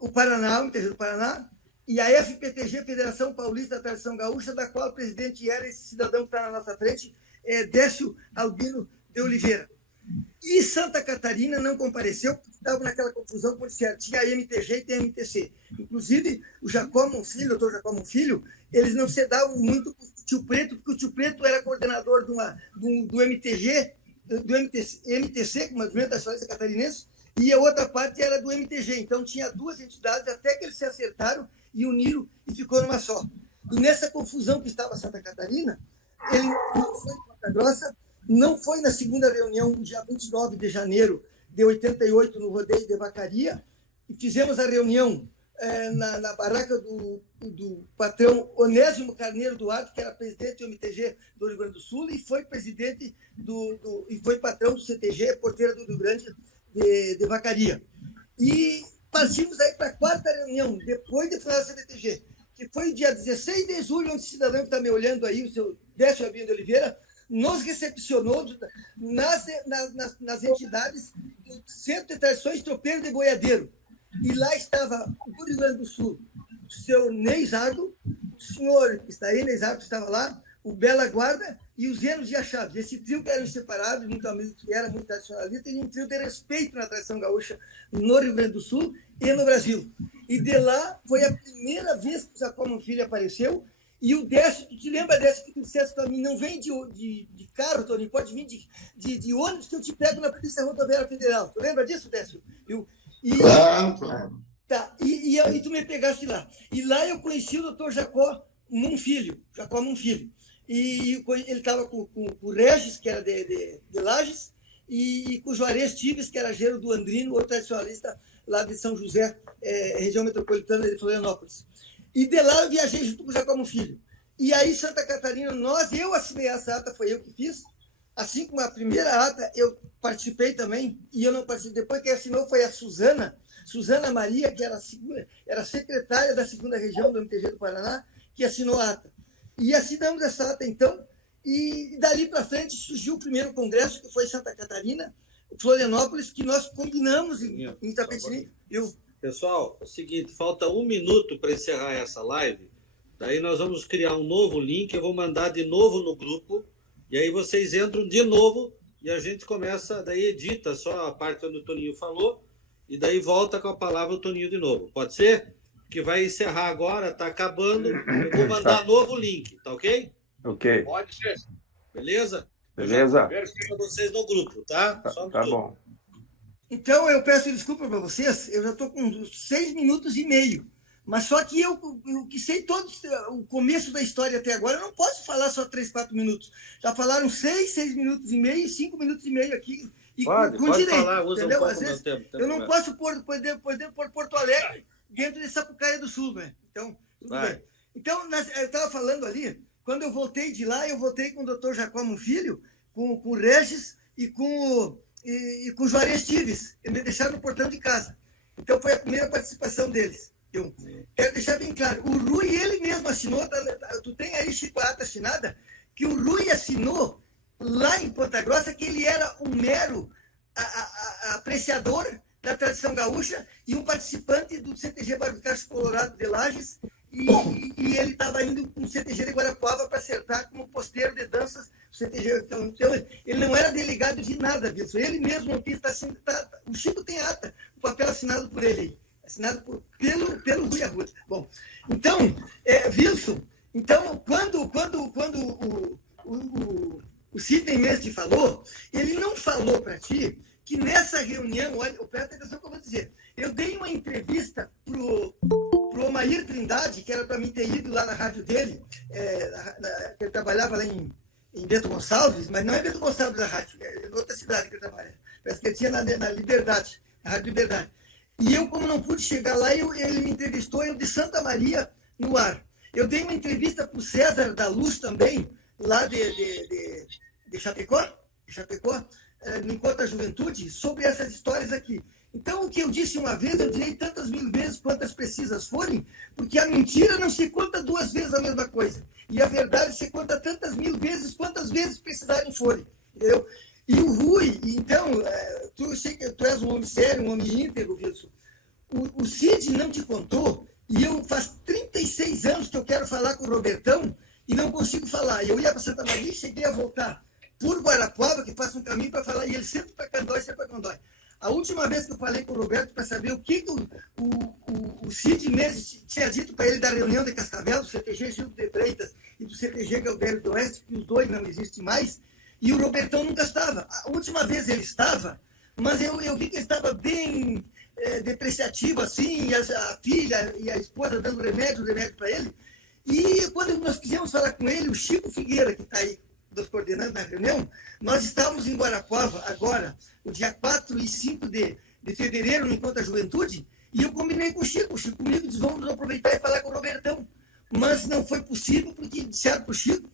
o Paraná, o MTG do Paraná, e a FPTG, Federação Paulista da Tradição Gaúcha, da qual o presidente era esse cidadão que está na nossa frente, Décio Albino de Oliveira. E Santa Catarina não compareceu, porque estava naquela confusão, porque tinha a MTG e tem a MTC. Inclusive, o Jacó Monfilho, o doutor Jacó Monfilho, eles não se davam muito com o Tio Preto, porque o Tio Preto era coordenador do MTG, do MTC, como Movimento da Sociedade Catarinense, e a outra parte era do MTG. Então, tinha 2 entidades, até que eles se acertaram e uniram e ficou numa só. E nessa confusão que estava Santa Catarina, ele não foi em Ponta Grossa, não foi na segunda reunião, dia 29 de janeiro de 88, no rodeio de Vacaria, e fizemos a reunião na barraca do patrão Onésimo Carneiro Duarte, que era presidente do MTG do Rio Grande do Sul, e foi presidente e foi patrão do CTG, Porteira do Rio Grande de Vacaria. E partimos aí para a 4ª reunião, depois de fundar a CBTG, que foi dia 16 de julho, onde o cidadão que está me olhando aí, o seu Décio Albino de Oliveira, nos recepcionou nas entidades do Centro de Tradições Tropeiro de Boiadeiro. E lá estava, do Rio Grande do Sul, o seu Neisardo, o senhor que está aí, Neisardo, que estava lá, o Bela Guarda e os Zenos de Achaves. Esse trio que eram separados, muito amigo, que era muito tradicionalista, e um trio de respeito na tradição gaúcha no Rio Grande do Sul e no Brasil. E de lá foi a primeira vez que o Jacó Monfilho apareceu. E o Décio, tu te lembra, Décio, que tu disseste para mim, não vem de carro, Tony, pode vir de ônibus que eu te pego na Polícia Rodoviária Federal. Tu lembra disso, Décio? Claro. Tá, e tu me pegaste lá. E lá eu conheci o doutor Jacó Monfilho. E ele estava com o Regis, que era de Lages, e com o Juarez Tives, que era gerro do Andrino, outro tradicionalista lá de São José, região metropolitana de Florianópolis. E de lá eu viajei junto com o Jacó Monfilho. E aí, Santa Catarina, eu assinei essa ata, foi eu que fiz. Assim como a primeira ata, eu participei também, e eu não participei. Depois quem assinou foi a Suzana Maria, que era secretária da 2ª região do MTG do Paraná, que assinou a ata. E assinamos essa ata, então, e dali para frente surgiu o primeiro congresso, que foi em Santa Catarina, Florianópolis, que nós combinamos em Itapetininga. Pessoal, é o seguinte, falta 1 minuto para encerrar essa live, daí nós vamos criar um novo link, eu vou mandar de novo no grupo, e aí vocês entram de novo e a gente começa, daí edita só a parte onde o Toninho falou, e daí volta com a palavra o Toninho de novo. Pode ser? Que vai encerrar agora, está acabando, eu vou mandar novo link, tá ok? Ok. Pode ser. Beleza? Beleza. Para vocês no grupo, tá? Só no Tá grupo. bom. Então, eu peço desculpa para vocês, eu já estou com 6 minutos e meio, mas só que eu que sei todo o começo da história até agora, eu não posso falar só 3, 4 minutos. Já falaram 6 minutos e meio, 5 minutos e meio aqui, e Pode direito, falar, usa entendeu? um pouco Às vezes, do tempo. eu não posso pôr Porto Alegre dentro de Sapucaia do Sul, né? Então, tudo bem. Então, eu estava falando ali, quando eu voltei de lá, eu voltei com o doutor Jacó Monfilho, com o Regis e com o Juarez Tives. Eles me deixaram no portão de casa. Então, foi a primeira participação deles. Eu quero deixar bem claro, o Rui, ele mesmo assinou, tu tem aí, Chico, a ata assinada, que o Rui assinou lá em Ponta Grossa, que ele era um mero apreciador da tradição gaúcha e um participante do CTG Barro do Castro Colorado de Lages, e ele estava indo com o CTG de Guarapuava para acertar como posteiro de danças do CTG. Então, ele não era delegado de nada disso. Ele mesmo não quis estar o Chico tem ata, o papel assinado por ele, assinado pelo Rui Arruda. Bom, então, Wilson, então, quando o Sidney Mestre falou, ele não falou para ti que nessa reunião, olha, presta atenção no que eu vou dizer, eu dei uma entrevista pro Omair Trindade, que era para mim ter ido lá na rádio dele, que ele trabalhava lá em Bento Gonçalves, mas não é Bento Gonçalves a rádio, é outra cidade que ele trabalha. Parece que ele tinha na Liberdade, na Rádio Liberdade. E eu, como não pude chegar lá, ele me entrevistou, eu de Santa Maria, no ar. Eu dei uma entrevista para o César da Luz também, lá de Chapecó, no Encontro da Juventude, sobre essas histórias aqui. Então, o que eu disse uma vez, eu direi tantas mil vezes quantas precisas forem, porque a mentira não se conta duas vezes a mesma coisa. E a verdade se conta tantas mil vezes, quantas vezes precisarem forem. Entendeu? E o Rui, então, eu sei que tu és um homem sério, um homem íntegro, Wilson. O Cid não te contou, e eu faz 36 anos que eu quero falar com o Robertão, e não consigo falar. Eu ia para Santa Maria e cheguei a voltar por Guarapuava, que passa um caminho para falar, e ele sempre para Candói, sempre para Candói. A última vez que eu falei com o Roberto para saber o que o Cid Mendes tinha dito para ele da reunião de Cascavel, do CTG Gil de Freitas e do CTG Galdeiro do Oeste, que os dois não existem mais, e o Robertão nunca estava. A última vez ele estava, mas eu vi que ele estava bem depreciativo, assim, e a filha e a esposa dando remédio para ele. E quando nós quisemos falar com ele, o Chico Figueira, que está aí, dos coordenantes na reunião, nós estávamos em Guarapuava agora, o dia 4 e 5 de fevereiro, no Encontro da Juventude, e eu combinei com o Chico comigo disse, vamos aproveitar e falar com o Robertão. Mas não foi possível, porque disseram para o Chico,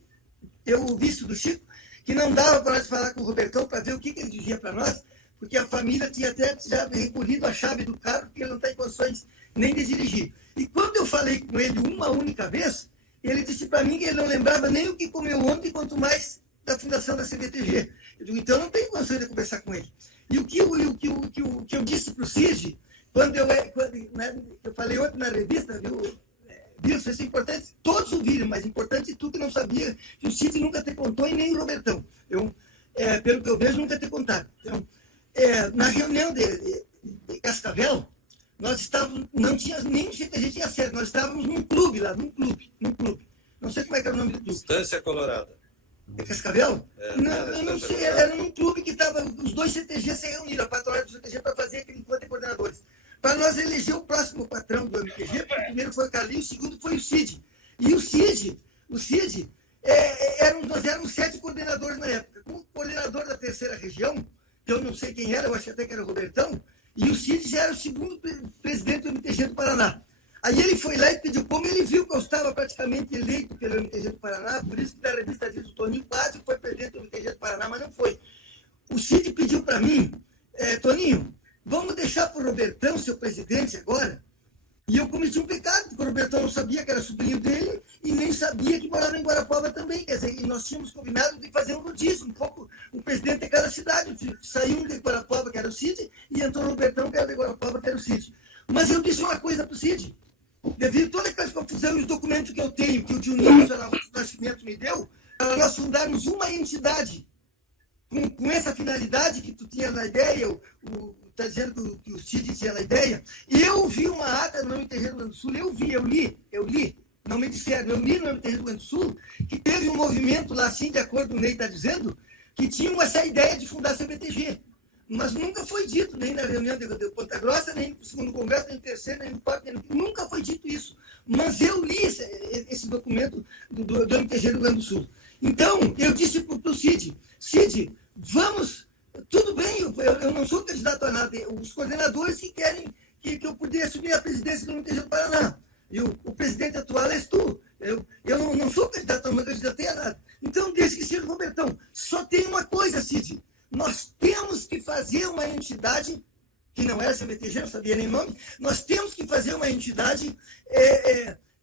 eu ouvi isso do Chico, que não dava para nós falar com o Robertão para ver o que ele dizia para nós, porque a família tinha até já recolhido a chave do carro, porque ele não está em condições nem de dirigir. E quando eu falei com ele uma única vez, ele disse para mim que ele não lembrava nem o que comeu ontem, quanto mais da fundação da CBTG. Eu digo, então não tem condições de conversar com ele. E o que eu disse para o Cid, quando eu falei ontem na revista, viu, isso é importante, todos ouviram, mas importante tu que não sabia, que o Cid nunca te contou e nem o Robertão. Pelo que eu vejo, nunca te contaram. Então, na reunião de Cascavel, nós estávamos, não tinha nem CTG tinha certo, nós estávamos num clube lá, num clube. Não sei como é que era o nome do clube. Estância Colorada. De Cascavel? Eu não sei, era num clube que estava, os dois CTG se reuniram, a patrulha do CTG, para fazer aquele encontro de coordenadores. Para nós eleger o próximo patrão do MTG, o primeiro foi o Carlinhos, o segundo foi o Cid. E o Cid, nós éramos 7 coordenadores na época. O coordenador da terceira região, que eu não sei quem era, eu acho até que era o Robertão, e o Cid já era o segundo presidente do MTG do Paraná. Aí ele foi lá e pediu, como ele viu que eu estava praticamente eleito pelo MTG do Paraná, por isso que na revista diz o Toninho quase foi presidente do MTG do Paraná, mas não foi. O Cid pediu para mim, Toninho, vamos deixar para o Robertão ser o presidente agora? E eu cometi um pecado, porque o Robertão não sabia que era sobrinho dele e nem sabia que morava em Guarapuava também. Quer dizer, e nós tínhamos combinado de fazer um rodízio, um pouco, um presidente de cada cidade. Saiu um de Guarapuava, que era o Cid, e entrou o Robertão, que era de Guarapuava, que era o Cid. Mas eu disse uma coisa para o Cid. Devido a toda aquela confusão e os documentos que eu tenho, que o Dionísio do Nascimento me deu, para nós fundarmos uma entidade com essa finalidade que tu tinha na ideia, está dizendo que o Cid tinha na ideia, e eu vi uma ata no MTG do Rio Grande do Sul, eu li, não me disseram, eu li no MTG do Rio Grande do Sul, que teve um movimento lá, assim, de acordo com o Ney está dizendo, que tinha essa ideia de fundar a CBTG. Mas nunca foi dito, nem na reunião de Ponta Grossa, nem no segundo congresso, nem no terceiro, nem no quarto, nunca foi dito isso. Mas eu li esse documento do MTG do Rio Grande do Sul. Então, eu disse para o Cid, vamos, tudo bem, eu não sou candidato a nada, os coordenadores que querem que eu pudesse assumir a presidência do MTG do Paraná. E o presidente atual és tu. Eu não sou candidato, não candidatei a nada. Então, desde que seja o Robertão, só tem uma coisa, Cid. Nós temos que fazer uma entidade, que não era CBTG, não sabia nem nome, nós temos que fazer uma entidade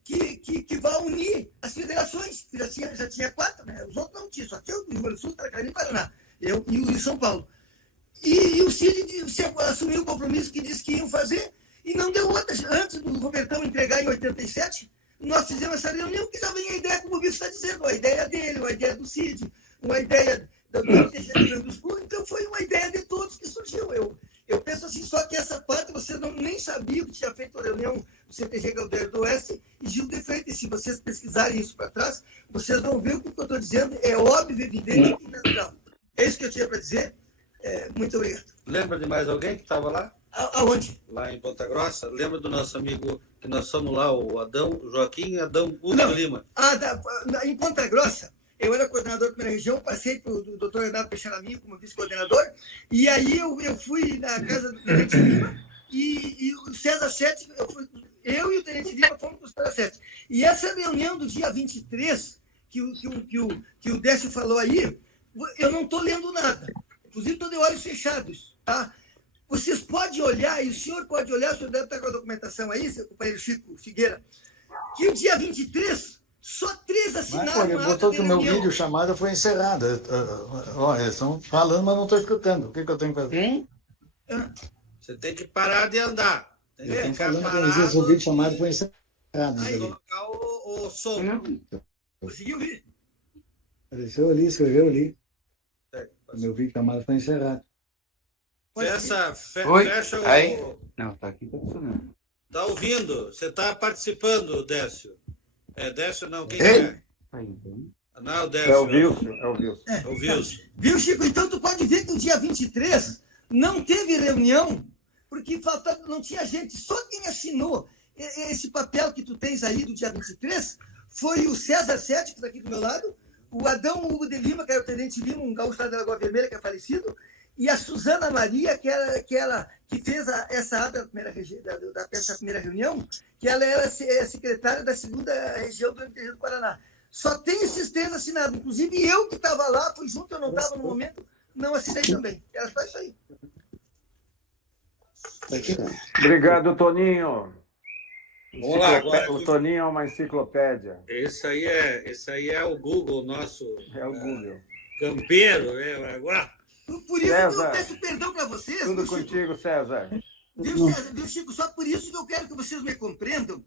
que vá unir as federações, que já tinha 4, né? Os outros não tinham, só tinha o Rio Grande do Sul, Paraná e Paraná, eu e o de São Paulo. E o Cid assumiu o compromisso que disse que iam fazer, e não deu outra. Antes do Robertão entregar em 87, nós fizemos essa reunião, que já vem a ideia, como o Vitor está dizendo, a ideia dele, a ideia do Cid, uma ideia do MTG do Rio Grande do Sul, então foi uma ideia de todos que surgiu. Eu penso assim, só que essa parte você nem sabia que tinha feito a reunião do CTG Galdeiro do Oeste e Gil de Freitas. E se vocês pesquisarem isso para trás, vocês vão ver o que eu estou dizendo, é óbvio, evidente e natural. É isso que eu tinha para dizer. Muito obrigado. Lembra de mais alguém que estava lá? Aonde? Lá em Ponta Grossa? Lembra do nosso amigo, que nós somos lá, o Adão, o Joaquim Adão Hugo Lima? Em Ponta Grossa, eu era coordenador da primeira região, passei para o doutor Renato Peixaraminho como vice-coordenador, e aí eu fui na casa do Tenente Lima, e o César Sete, eu e o Tenente Lima fomos para o César Sete. E essa reunião do dia 23, que o Décio falou aí, eu não estou lendo nada. Inclusive, estou de olhos fechados. Tá? Vocês podem olhar, e o senhor pode olhar, o senhor deve estar com a documentação aí, seu companheiro Chico Figueira, que o dia 23, só 3 assinaram. Ele botou que o meu vídeo chamada foi encerrada. Eles estão falando, mas não estou escutando. O que eu tenho que fazer? Você tem que parar de andar. Tem que Estão ficar falando parado. que o vídeo chamado foi encerrado. Aí, colocar o som. Conseguiu ver? Apareceu ali, escreveu ali. Meu vídeo chamado foi encerrado. Fecha o... Aí? Não, tá aqui, tá funcionando. Tá ouvindo? Você está participando, Décio? Décio não, quem é? Não é o Décio. É o Wilson. É o Wilson. É o Wilson. Viu, Chico? Então, tu pode ver que no dia 23 não teve reunião, porque não tinha gente. Só quem assinou esse papel que tu tens aí do dia 23 foi o César Sete, que está aqui do meu lado, o Adão Hugo de Lima, que era o Tenente Lima, um gaúcho da Lagoa Vermelha, que é falecido, e a Suzana Maria, que fez essa ata dessa primeira reunião, que ela era secretária da 2ª região do MTG do Paraná. Só tem esses 3 assinados. Inclusive, eu que estava lá, fui junto, eu não estava no momento, não assinei também. Era só isso aí. Obrigado, Toninho. Vamos lá, agora. O Toninho é uma enciclopédia. Esse aí é o Google, nosso É o Google. campeiro, né? Agora, Por isso César, que eu peço perdão para vocês. Tudo viu, Chico? contigo, César. Viu, Chico? Só por isso que eu quero que vocês me compreendam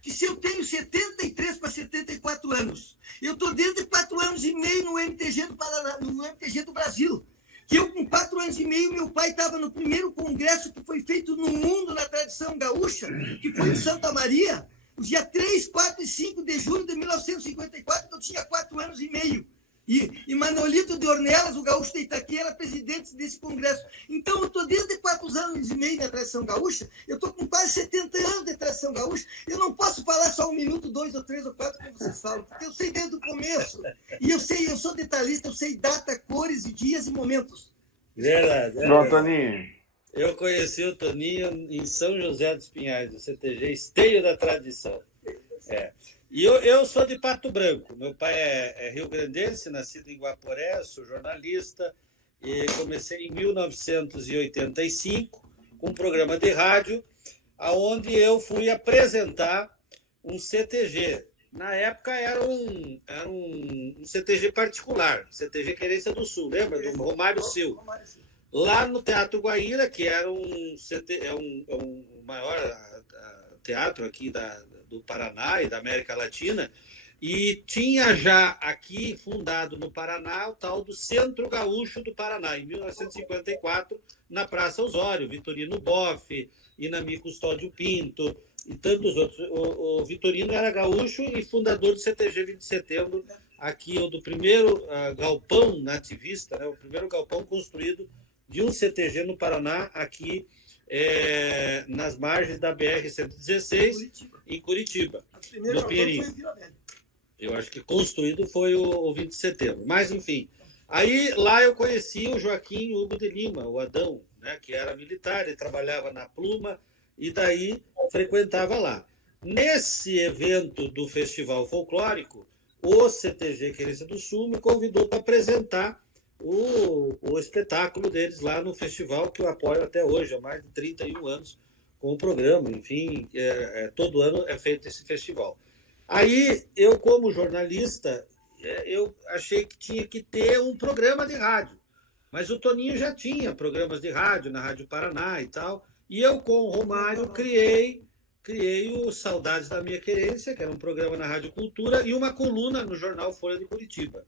que se eu tenho 73 para 74 anos, eu estou desde 4 anos e meio no MTG do Paraná, no MTG do Brasil. Que eu, com 4 anos e meio, meu pai estava no primeiro congresso que foi feito no mundo na tradição gaúcha, que foi em Santa Maria, no dia 3, 4 e 5 de julho de 1954, que eu tinha 4 anos e meio. E Manolito de Ornelas, o gaúcho de Itaqui, era presidente desse congresso. Então, eu estou desde 4 anos e meio na tradição gaúcha, eu estou com quase 70 anos de tradição gaúcha, eu não posso falar só 1 minuto, 2 ou 3 ou 4, como vocês falam, porque eu sei desde o começo. E eu sou detalhista, eu sei data, cores e dias e momentos. verdade. Bom, Toninho. Eu conheci o Toninho em São José dos Pinhais, do CTG Esteio da Tradição. E eu sou de Pato Branco. Meu pai é rio-grandense, nascido em Guaporé, sou jornalista. E comecei em 1985 com um programa de rádio, onde eu fui apresentar um CTG. Na época era um CTG particular, CTG Querência do Sul, lembra? Do Romário Sil. Lá no Teatro Guaíra, que era um maior teatro aqui do Paraná e da América Latina, e tinha já aqui fundado no Paraná o tal do Centro Gaúcho do Paraná, em 1954, na Praça Osório, Vitorino Boff, Inami Custódio Pinto e tantos outros. O Vitorino era gaúcho e fundador do CTG 20 de Setembro, aqui do primeiro galpão nativista, né, o primeiro galpão construído de um CTG no Paraná, aqui nas margens da BR-116, em Curitiba, no Pinheirinho. Eu acho que construído foi o 20 de setembro. Mas, enfim, aí lá eu conheci o Joaquim Hugo de Lima, o Adão, né, que era militar, ele trabalhava na Pluma e daí frequentava lá. Nesse evento do Festival Folclórico, o CTG Querência do Sul me convidou para apresentar o espetáculo deles lá no festival, que eu apoio até hoje, há mais de 31 anos com o programa. Enfim, todo ano é feito esse festival. Aí, eu como jornalista, eu achei que tinha que ter um programa de rádio, mas o Toninho já tinha programas de rádio na Rádio Paraná e tal, e eu com o Romário criei o Saudades da Minha Querência, que era um programa na Rádio Cultura, e uma coluna no jornal Folha de Curitiba.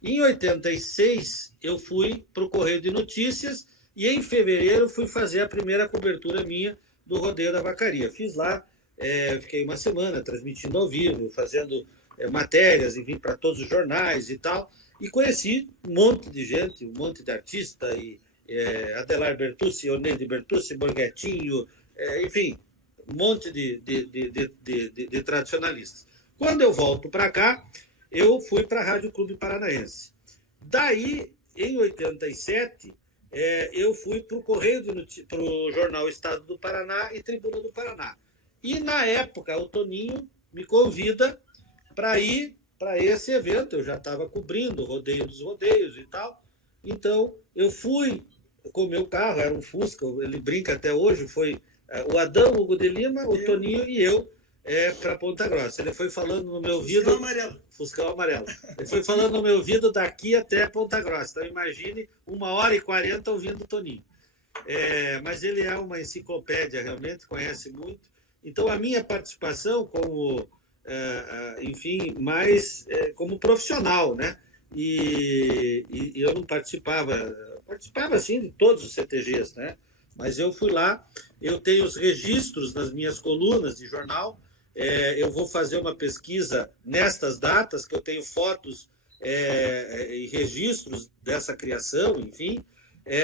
Em 86, eu fui para o Correio de Notícias e em fevereiro fui fazer a primeira cobertura minha do Rodeio da Vacaria. Fiz lá, fiquei uma semana transmitindo ao vivo, fazendo matérias, enfim, para todos os jornais e tal, e conheci um monte de gente, um monte de artista Adelar Bertucci, Onede Bertucci, Borghetinho, enfim, um monte de tradicionalistas. Quando eu volto para cá, eu fui para a Rádio Clube Paranaense. Daí, em 87, eu fui para o jornal Estado do Paraná e Tribuna do Paraná. E, na época, o Toninho me convida para ir para esse evento. Eu já estava cobrindo o Rodeio dos Rodeios e tal. Então, eu fui com o meu carro, era um Fusca, ele brinca até hoje, foi o Adão, o Hugo de Lima, o Toninho e eu para Ponta Grossa. Ele foi falando no meu ouvido... Fuscão amarelo. Fuscão amarelo. Ele foi falando no meu ouvido daqui até Ponta Grossa. Então, imagine 1h40 ouvindo o Toninho. Mas ele é uma enciclopédia, realmente, conhece muito. Então, a minha participação como, enfim, mais como profissional, né? E eu não participava assim de todos os CTGs, né? Mas eu fui lá, eu tenho os registros nas minhas colunas de jornal, eu vou fazer uma pesquisa nestas datas, que eu tenho fotos e registros dessa criação, enfim,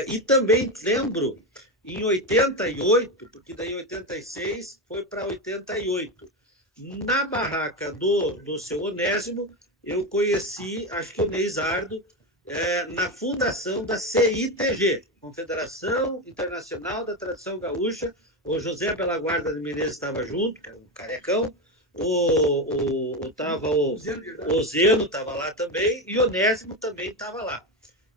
e também lembro, em 88, porque daí em 86 foi para 88, na barraca do seu Onésimo, eu conheci, acho que o Ney Zardo, na fundação da CITG, Confederação Internacional da Tradição Gaúcha. O José Belaguarda de Menezes estava junto, que era um carecão, o Zeno estava lá também, e o Onésimo também estava lá.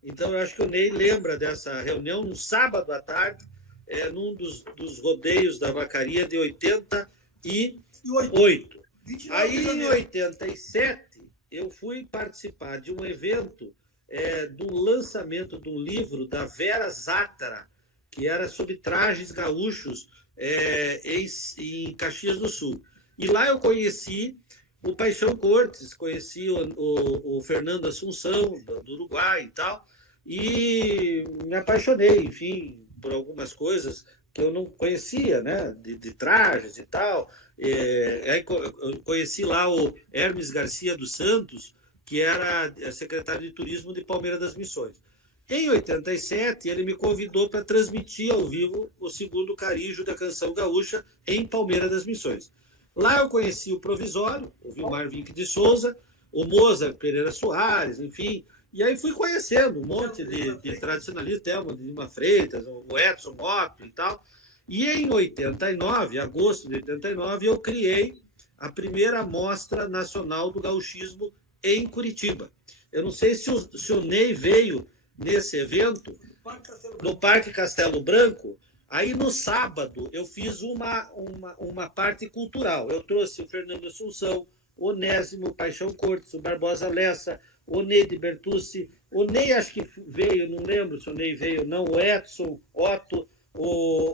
Então, eu acho que o Ney lembra dessa reunião, no sábado à tarde, num dos rodeios da vacaria de 88. Aí, em 87, eu fui participar de um evento do lançamento de um livro da Vera Zátara, que era sobre trajes gaúchos em Caxias do Sul. E lá eu conheci o Paixão Cortes, conheci o Fernando Assunção, do Uruguai e tal, e me apaixonei, enfim, por algumas coisas que eu não conhecia, né, de trajes e tal. Aí eu conheci lá o Hermes Garcia dos Santos, que era secretário de Turismo de Palmeira das Missões. Em 87, ele me convidou para transmitir ao vivo o segundo carijo da canção gaúcha em Palmeira das Missões. Lá eu conheci o Provisório, o Vilmar Vinck de Souza, o Mozart Pereira Soares, enfim, e aí fui conhecendo um monte de tradicionalistas, Thelma de Lima Freitas, o Edson Mop e tal. E em 89, agosto de 89, eu criei a primeira Mostra Nacional do Gauchismo em Curitiba. Eu não sei se o Ney veio nesse evento, no Parque Castelo Branco. Aí, no sábado, eu fiz uma parte cultural. Eu trouxe o Fernando Assunção, o Onésimo Paixão Cortes, o Barbosa Lessa, o Onede Bertucci. O Ney acho que veio, não lembro se o Ney veio ou não, o Edson, Otto,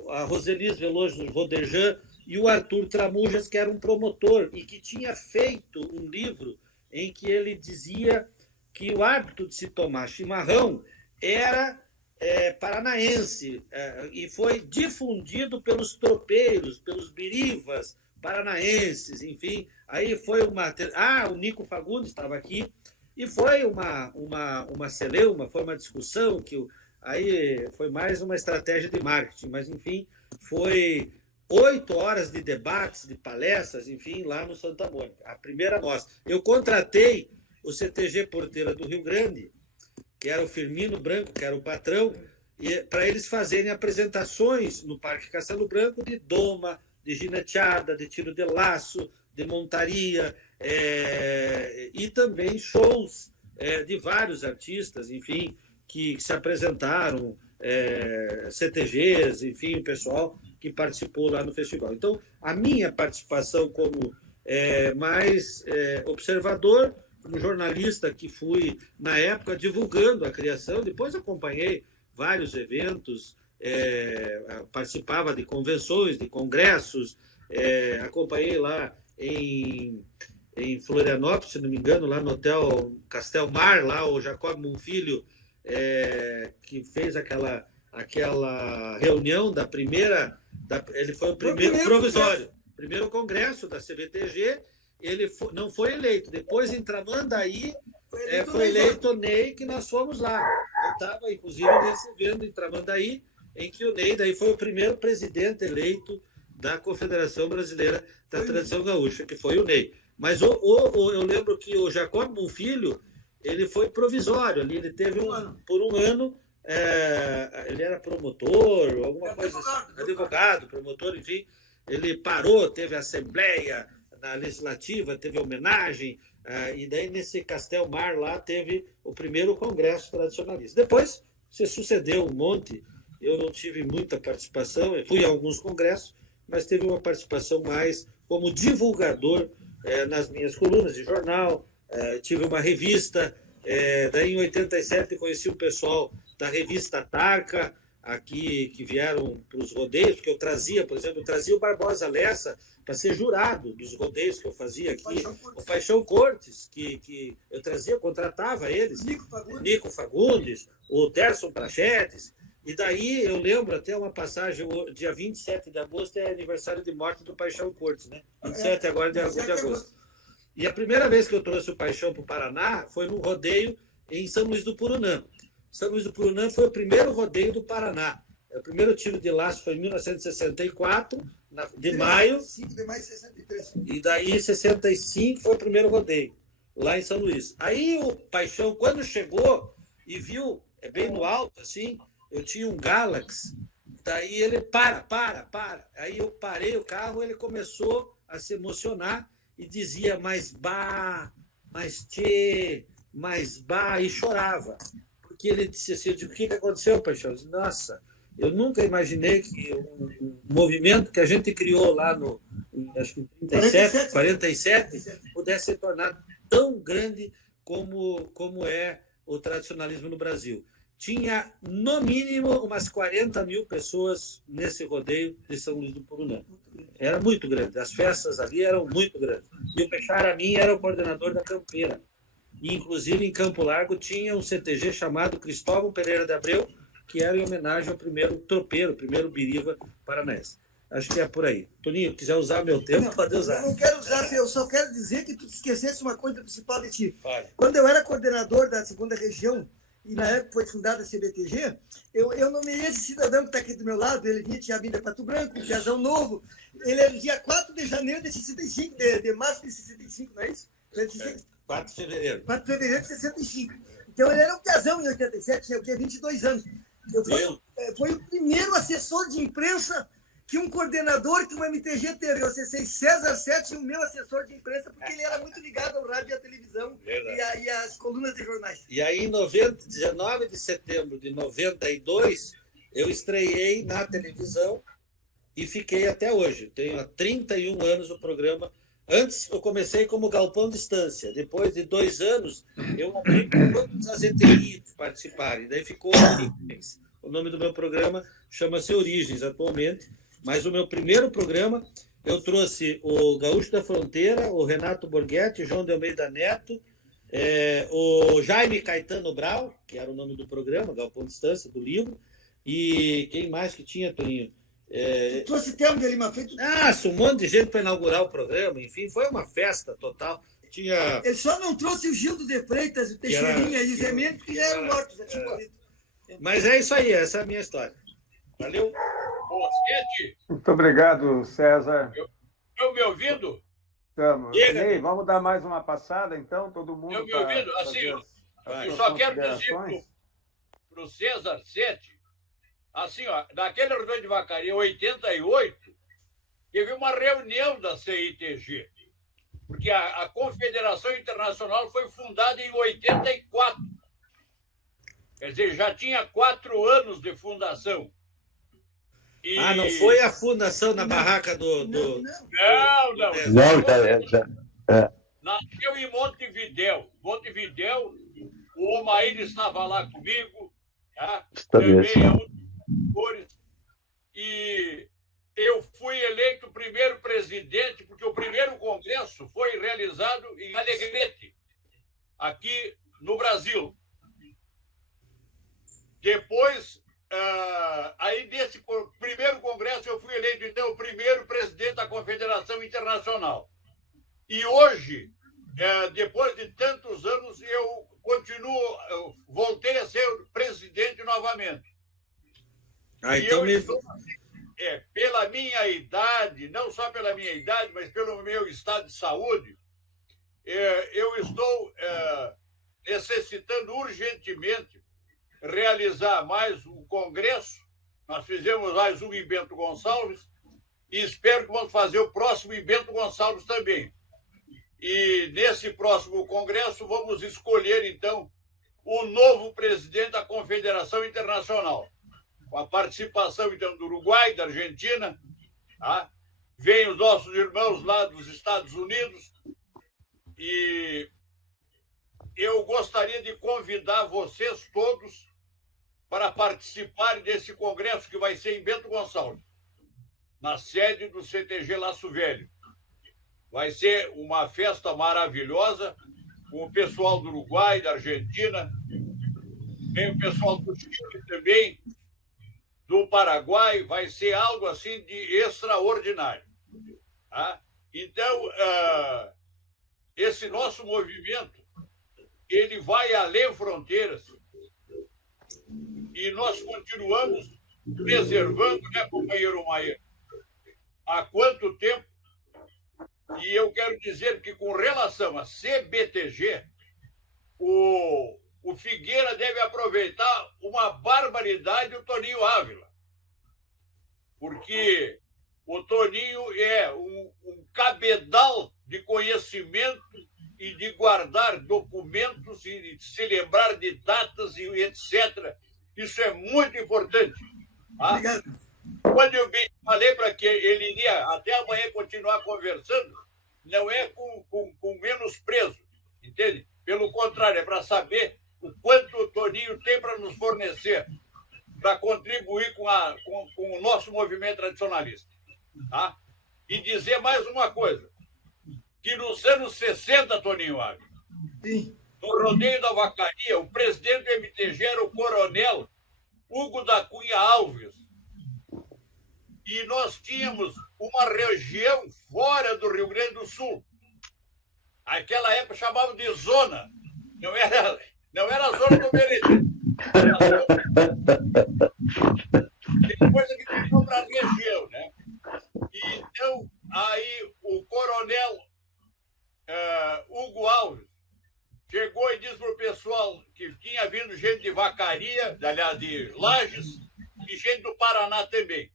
a Roselis Veloso Rodejan e o Arthur Tramujas, que era um promotor e que tinha feito um livro em que ele dizia que o hábito de se tomar chimarrão era paranaense e foi difundido pelos tropeiros, pelos birivas paranaenses, enfim. Aí foi o Nico Fagundes estava aqui e foi uma celeuma, foi uma discussão que aí foi mais uma estratégia de marketing, mas enfim, foi 8 horas de debates, de palestras, enfim, lá no Santa Mônica, a primeira mostra. Eu contratei o CTG Porteira do Rio Grande, que era o Firmino Branco, que era o patrão, para eles fazerem apresentações no Parque Castelo Branco de doma, de gineteada, de tiro de laço, de montaria, e também shows de vários artistas, enfim, que se apresentaram, CTGs, enfim, o pessoal que participou lá no festival. Então, a minha participação como mais observador, como jornalista que fui, na época, divulgando a criação, depois acompanhei vários eventos, participava de convenções, de congressos, acompanhei lá em Florianópolis, se não me engano, lá no Hotel Castelmar, lá o Jacob Monfilho, que fez aquela reunião da primeira... ele foi o primeiro provisório, primeiro congresso da CBTG, ele não foi eleito. Depois, em Tramandaí, foi eleito o Ney, que nós fomos lá. Eu estava, inclusive, nesse evento em Tramandaí, em que o Ney daí foi o primeiro presidente eleito da Confederação Brasileira da Tradição Gaúcha, que foi o Ney. Mas eu lembro que o Jacob Bonfilho, ele foi provisório ali, ele teve por um ano, ele era promotor, alguma coisa assim, advogado, promotor, enfim, ele parou, teve assembleia na legislativa, teve homenagem, e daí nesse Castel Mar lá teve o primeiro congresso tradicionalista. Depois se sucedeu um monte, eu não tive muita participação, eu fui a alguns congressos, mas teve uma participação mais como divulgador nas minhas colunas de jornal, tive uma revista, daí em 87 conheci o pessoal da revista Tarca, aqui, que vieram para os rodeios, porque eu trazia, por exemplo, o Barbosa Lessa para ser jurado dos rodeios que eu fazia aqui, o Paixão Cortes, que eu trazia, contratava eles, Nico Fagundes, o Derson Prachedes, e daí eu lembro até uma passagem, dia 27 de agosto é aniversário de morte do Paixão Cortes, né? 27 agora de agosto. E a primeira vez que eu trouxe o Paixão para o Paraná foi num rodeio em São Luís do Purunã. São Luís do Purunã foi o primeiro rodeio do Paraná. O primeiro tiro de laço foi em 1964, de maio. 5 de maio de 63. E daí, em 65, foi o primeiro rodeio, lá em São Luís. Aí o Paixão, quando chegou e viu, bem no alto, assim, eu tinha um Galaxy, daí ele, para. Aí eu parei o carro, ele começou a se emocionar e dizia, mais bah, mais tchê, mais bah, e chorava. Porque ele disse assim, eu digo, o que aconteceu, Paixão? Eu disse, nossa, eu nunca imaginei que um movimento que a gente criou lá no, acho que em 47, pudesse se tornar tão grande como é o tradicionalismo no Brasil. Tinha, no mínimo, umas 40 mil pessoas nesse rodeio de São Luís do Purunã. Era muito grande. As festas ali eram muito grandes. E o Peixaramin era o coordenador da campeira. E, inclusive, em Campo Largo, tinha um CTG chamado Cristóvão Pereira de Abreu, que era em homenagem ao primeiro tropeiro, o primeiro biriva paranaense. Acho que é por aí. Toninho, quiser usar meu tempo, pode usar. Eu não quero usar, eu só quero dizer que tu esquecesse uma coisa principal de ti. Vale. Quando eu era coordenador da segunda região, e na época foi fundada a CBTG, eu nomeei esse cidadão que está aqui do meu lado, ele tinha vindo a Pato Branco, um piazão novo, ele era dia 4 de janeiro de 65, de março de 65, não é isso? 4 de fevereiro. 4 de fevereiro de 65. Então ele era um piazão em 87, tinha o quê? 22 anos. Foi o primeiro assessor de imprensa que um coordenador que o MTG teve. Eu acessei César Sete, o meu assessor de imprensa, porque ele era muito ligado ao rádio e à televisão e às colunas de jornais. E aí, em 19 de setembro de 92, eu estreiei na televisão e fiquei até hoje. Tenho há 31 anos o programa. Antes, eu comecei como Galpão Distância. Depois de 2 anos, eu abri para todos as ETI participarem. Daí ficou Origens. O nome do meu programa chama-se Origens, atualmente. Mas o meu primeiro programa, eu trouxe o Gaúcho da Fronteira, o Renato Borghetti, João de Almeida Neto, o Jaime Caetano Brau, que era o nome do programa, Galpão Distância, do livro, e quem mais que tinha, Toninho? Tu trouxe Telmo de Lima Feito? Um monte de gente para inaugurar o programa, enfim, foi uma festa total. Tinha... Ele só não trouxe o Gildo de Freitas, o Teixeirinha e o Zé Mendes, que eram mortos, já tinham morrido. Mas é isso aí, essa é a minha história. Valeu. Muito obrigado, César. Estão me ouvindo? Estamos. Ei, vamos dar mais uma passada, então, todo mundo. Estão me ouvindo? Assim, eu só quero dizer para o César Sete, assim, ó, naquele rodízio de Vacaria, em 88, teve uma reunião da CITG, porque a Confederação Internacional foi fundada em 84. Quer dizer, já tinha 4 anos de fundação. E... não foi a fundação na barraca do... Não. Nasceu em Montevidéu. O Omair estava lá comigo, tá? Também é um dos cores. E eu fui eleito primeiro presidente, porque o primeiro congresso foi realizado em Alegrete, aqui no Brasil. Depois... aí, nesse primeiro congresso, eu fui eleito, então, o primeiro presidente da Confederação Internacional. E hoje, depois de tantos anos, eu E eu estou, pela minha idade, não só pela minha idade, mas pelo meu estado de saúde, eu estou necessitando urgentemente realizar mais um congresso. Nós fizemos mais um em Bento Gonçalves e espero que vamos fazer o próximo em Bento Gonçalves também. E nesse próximo congresso vamos escolher, então, o novo presidente da Confederação Internacional, com a participação, então, do Uruguai, da Argentina, tá? Vêm os nossos irmãos lá dos Estados Unidos, e eu gostaria de convidar vocês todos para participarem desse congresso que vai ser em Bento Gonçalves, na sede do CTG Laço Velho. Vai ser uma festa maravilhosa, com o pessoal do Uruguai, da Argentina, tem o pessoal do Chile também, do Paraguai, vai ser algo assim de extraordinário. Tá? Então, esse nosso movimento, ele vai além fronteiras e nós continuamos preservando, né, companheiro Maia? Há quanto tempo? E eu quero dizer que, com relação a CBTG, o Figueira deve aproveitar uma barbaridade do Toninho Ávila, porque o Toninho é um cabedal de conhecimento e de guardar documentos e de se lembrar de datas e etc. Isso é muito importante. Tá? Obrigado. Quando eu falei para que ele iria até amanhã continuar conversando, não é com menosprezo, entende? Pelo contrário, é para saber o quanto o Toninho tem para nos fornecer, para contribuir com o nosso movimento tradicionalista. Tá? E dizer mais uma coisa, que nos anos 60, Toninho Ávila, no rodeio da Vacaria, o presidente do MTG era o coronel Hugo da Cunha Alves. E nós tínhamos uma região fora do Rio Grande do Sul. Aquela época chamavam de zona. Não era a zona do Meriti. Tem coisa que ficou para a região, né? E, então, aí o coronel Hugo Alves chegou e disse para o pessoal que tinha vindo gente de Vacaria, aliás, de Lages, e gente do Paraná também.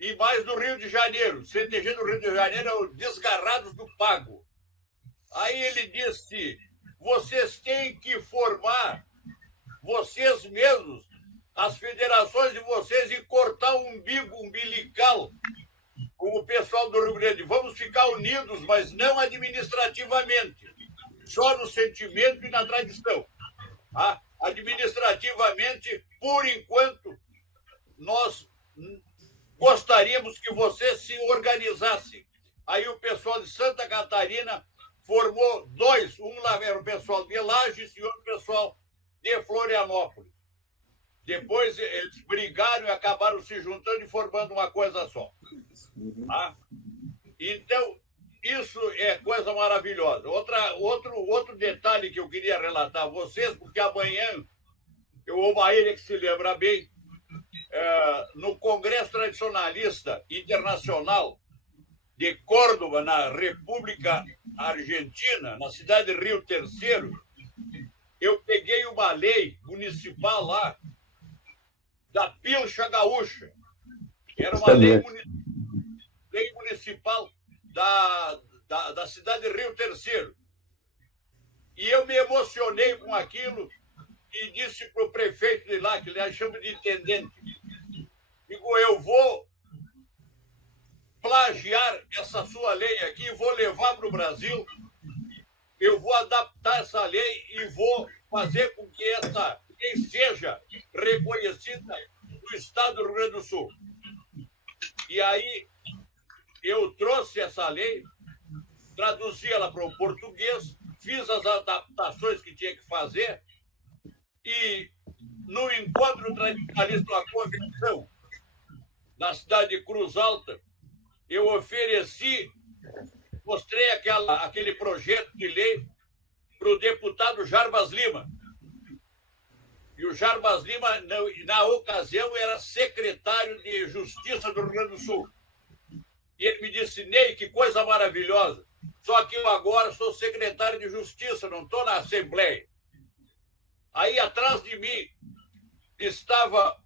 E mais do Rio de Janeiro. O CTG do Rio de Janeiro é o Desgarrados do Pago. Aí ele disse, vocês têm que formar vocês mesmos, as federações de vocês, e cortar o umbigo umbilical com o pessoal do Rio Grande. Vamos ficar unidos, mas não administrativamente, só no sentimento e na tradição. Tá? Administrativamente, por enquanto, nós gostaríamos que você se organizasse. Aí o pessoal de Santa Catarina formou dois. Um lá era o pessoal de Lages e outro pessoal de Florianópolis. Depois eles brigaram e acabaram se juntando e formando uma coisa só. Tá? Então, isso é coisa maravilhosa. Outro detalhe que eu queria relatar a vocês, porque amanhã, o Maíra que se lembra bem, no Congresso Tradicionalista Internacional de Córdoba, na República Argentina, na cidade de Rio Terceiro, eu peguei uma lei municipal lá, da Pilcha Gaúcha. Era uma lei municipal da cidade de Rio Terceiro. E eu me emocionei com aquilo e disse para o prefeito de lá, que ele chama de intendente, digo, eu vou plagiar essa sua lei aqui, vou levar para o Brasil, eu vou adaptar essa lei e vou fazer com que essa lei seja reconhecida no estado do Rio Grande do Sul. E aí eu trouxe essa lei, traduzi ela para o português, fiz as adaptações que tinha que fazer e no encontro tradicionalista da convenção na cidade de Cruz Alta, eu ofereci, mostrei aquele projeto de lei para o deputado Jarbas Lima. E o Jarbas Lima, na ocasião, era secretário de Justiça do Rio Grande do Sul. E ele me disse, Ney, que coisa maravilhosa. Só que eu agora sou secretário de Justiça, não estou na Assembleia. Aí, atrás de mim, estava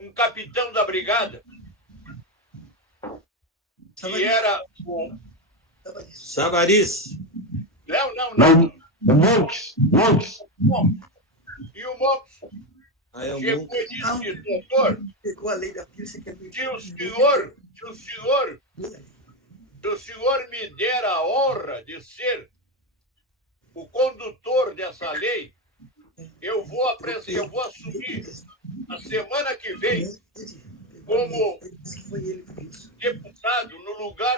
um capitão da brigada, que era o... Savariz. Não. Monks. E o Monks chegou e disse, doutor, Pegou a lei da Pilsen, que é muito... se o senhor me der a honra de ser o condutor dessa lei, eu vou assumir a semana que vem como deputado no lugar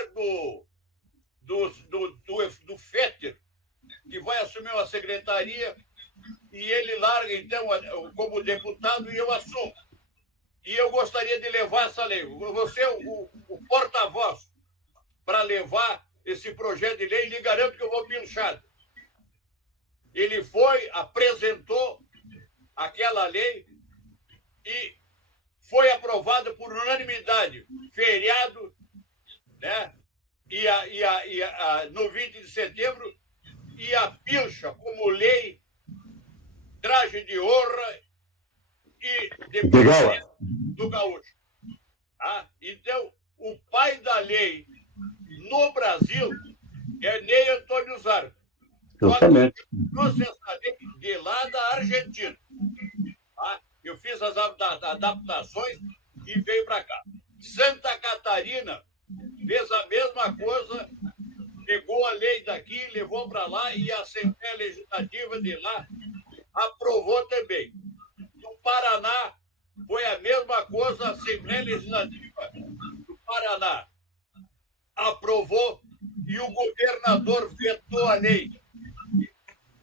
do Fetter, que vai assumir uma secretaria, e ele larga, então, como deputado, e eu assumo. E eu gostaria de levar essa lei. Você é o porta-voz para levar esse projeto de lei, e lhe garanto que eu vou pinchar. Ele foi, apresentou aquela lei e foi aprovada por unanimidade, feriado, né? No 20 de setembro, e a pilcha como lei, traje de honra e depois do gaúcho. Então, o pai da lei no Brasil é Ney Antônio Zarco. Justamente. Trouxe essa lei de lá da Argentina. Eu fiz as adaptações e veio para cá. Santa Catarina fez a mesma coisa, pegou a lei daqui, levou para lá, e a Assembleia Legislativa de lá aprovou também. No Paraná foi a mesma coisa, a Assembleia Legislativa do Paraná aprovou e o governador vetou a lei,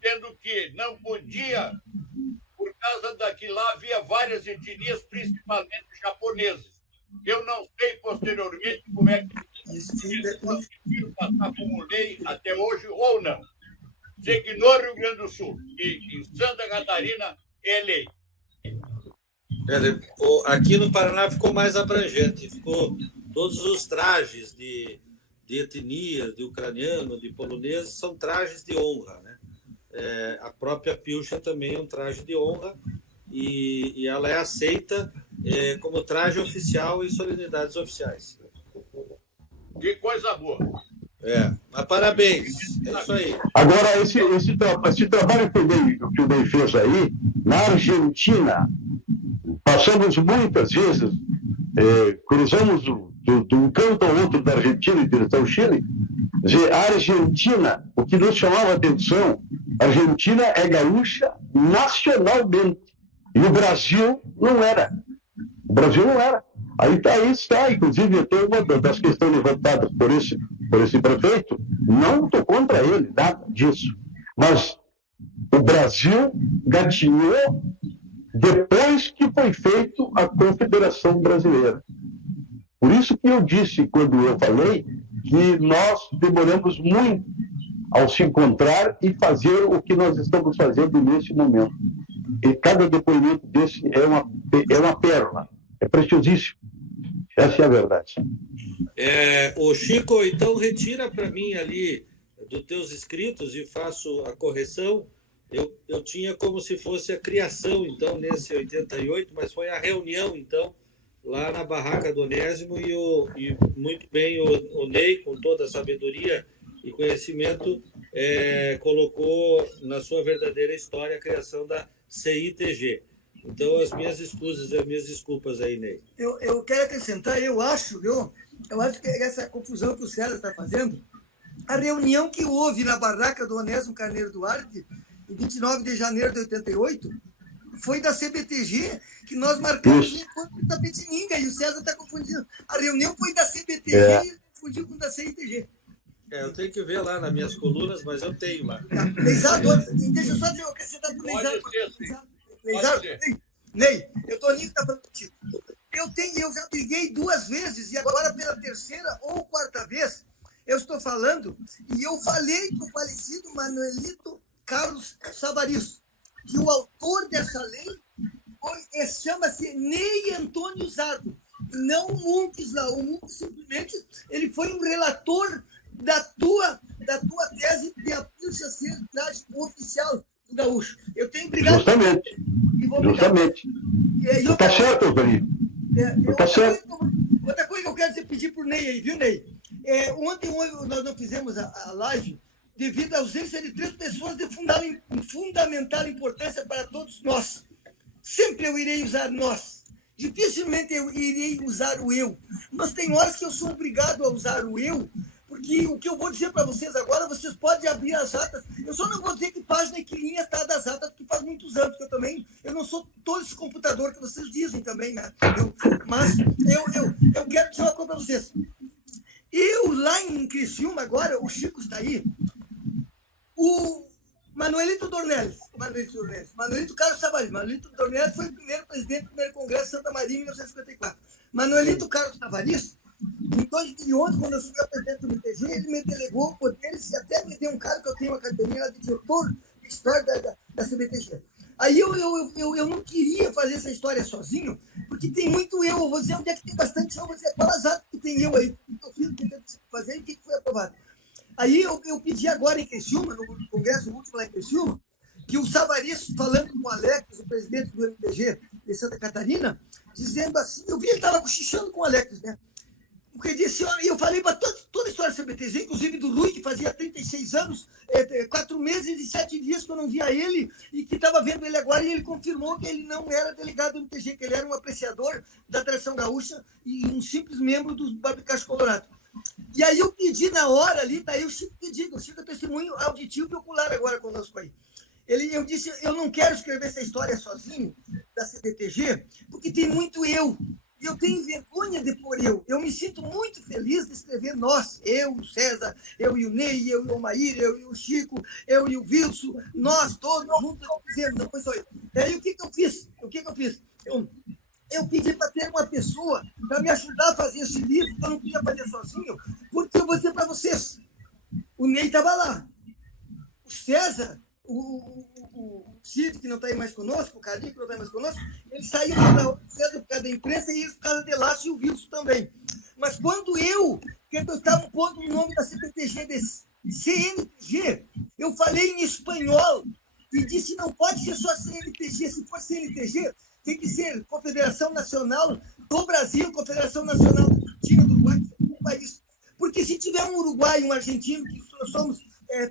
sendo que não podia, por causa daqui lá havia várias etnias, principalmente japoneses. Eu não sei posteriormente como é que eles conseguiram passar como lei até hoje ou não. Sei que no Rio Grande do Sul e em Santa Catarina é lei. Aqui no Paraná ficou mais abrangente, ficou todos os trajes de etnia, de ucraniano, de polonês, são trajes de honra, né? A própria pilcha também é um traje de honra, e ela é aceita como traje oficial em solenidades oficiais. Que coisa boa. Mas parabéns, é isso aí. Agora, esse trabalho que o Ney fez aí, na Argentina, passamos muitas vezes, cruzamos de um canto ao outro da Argentina em direção ao Chile. A Argentina, o que nos chamava a atenção, a Argentina é gaúcha nacionalmente, e o Brasil não era. Aí está, inclusive, até uma das questões levantadas por esse prefeito, não estou contra ele, nada disso. Mas o Brasil gatinhou depois que foi feito a Confederação Brasileira. Por isso que eu disse, quando eu falei, que nós demoramos muito ao se encontrar e fazer o que nós estamos fazendo nesse momento. E cada depoimento desse é uma pérola, é preciosíssimo. Essa é a verdade. O Chico, então retira para mim ali dos teus escritos e faço a correção. Eu tinha como se fosse a criação, então, nesse 88, mas foi a reunião, então, lá na barraca do Onésimo, e muito bem o Ney, com toda a sabedoria e conhecimento, colocou na sua verdadeira história a criação da CITG. Então, as minhas escusas e as minhas desculpas aí, Ney. Eu quero acrescentar, eu acho que essa confusão que o César está fazendo, a reunião que houve na barraca do Onésimo Carneiro Duarte, em 29 de janeiro de 88, foi da CBTG, que nós marcamos um encontro da Tapetininga, e o César está confundindo. A reunião foi da CBTG e ele confundiu com da CITG. Eu tenho que ver lá nas minhas colunas, mas eu tenho lá. Leizardo, deixa eu só dizer, eu acrescentar para o Leizardo. Ney, eu tô nisso, tá falando contigo. Eu já briguei 2 vezes, e agora pela 3ª ou 4ª vez, eu estou falando, e eu falei com o falecido Manuelito Carlos Savariz. que o autor dessa lei chama-se Ney Antônio Zardo, não o Montes lá. O Montes simplesmente ele foi um relator da tua tese de a pilcha ser traje oficial do gaúcho. Eu tenho obrigado. Justamente. Está certo, Osvaldo. Está certo. Outra coisa que eu quero pedir para o Ney aí, viu, Ney? Ontem nós não fizemos a live devido à ausência de 3 pessoas de fundamental importância para todos nós. Sempre eu irei usar nós. Dificilmente eu irei usar o eu. Mas tem horas que eu sou obrigado a usar o eu, porque o que eu vou dizer para vocês agora, vocês podem abrir as atas. Eu só não vou dizer que página e que linha está das atas, porque faz muitos anos que eu não sou todo esse computador que vocês dizem também, né? Mas eu quero dizer uma coisa para vocês. Eu, lá em Criciúma, agora, o Chico está aí, o Manuelito Dornelles, Manuelito Carlos Tavares. Manuelito Dornelles foi o primeiro presidente do primeiro Congresso de Santa Maria em 1954. Manuelito Carlos Tavares, em 2011, quando eu fui a presidente do MTG, ele me delegou poderes e até me deu um cargo que eu tenho uma carteirinha de diretor de história da CBTG. Aí eu não queria fazer essa história sozinho, porque tem muito eu vou dizer onde é que tem bastante eu, vou dizer qual azar que tem eu aí, o que eu fiz, o que eu tentei fazer e o que foi aprovado. Aí eu pedi agora em Criciúma, no congresso último lá em Criciúma, que o Tavares, falando com o Alex, o presidente do MTG de Santa Catarina, dizendo assim, eu vi ele estava cochichando com o Alex, né? Porque disse, eu falei para toda a história do CBTG, inclusive do Rui, que fazia 36 anos, 4 meses e 7 dias que eu não via ele, e que estava vendo ele agora, e ele confirmou que ele não era delegado do MTG, que ele era um apreciador da tradição gaúcha e um simples membro do Barbicacho Colorado. E aí eu pedi na hora ali, daí o Chico pedido, o Chico é testemunho auditivo e ocular agora conosco aí. Eu disse, eu não quero escrever essa história sozinho, da CBTG, porque tem muito eu. E eu tenho vergonha de pôr eu. Eu me sinto muito feliz de escrever nós, eu, o César, eu e o Ney, eu e o Maír, eu e o Chico, eu e o Wilson, nós todos juntos fizemos, não foi só eu. Daí o que eu fiz? Eu pedi para ter uma pessoa para me ajudar a fazer esse livro, que eu não podia fazer sozinho, porque eu vou dizer para vocês, o Ney estava lá, o César, o Cid, que não está aí mais conosco, o Cadinho, que não está aí mais conosco, ele saiu o César por causa da imprensa e eles por causa de Lácio e o Wilson também. Mas quando eu estava pondo o nome da CBTG de CNTG, eu falei em espanhol e disse, não pode ser só CNTG, se for CNTG, tem que ser Confederação Nacional do Brasil, Confederação Nacional da Argentina, do Uruguai, um país. Porque se tiver um Uruguai e um argentino, que nós somos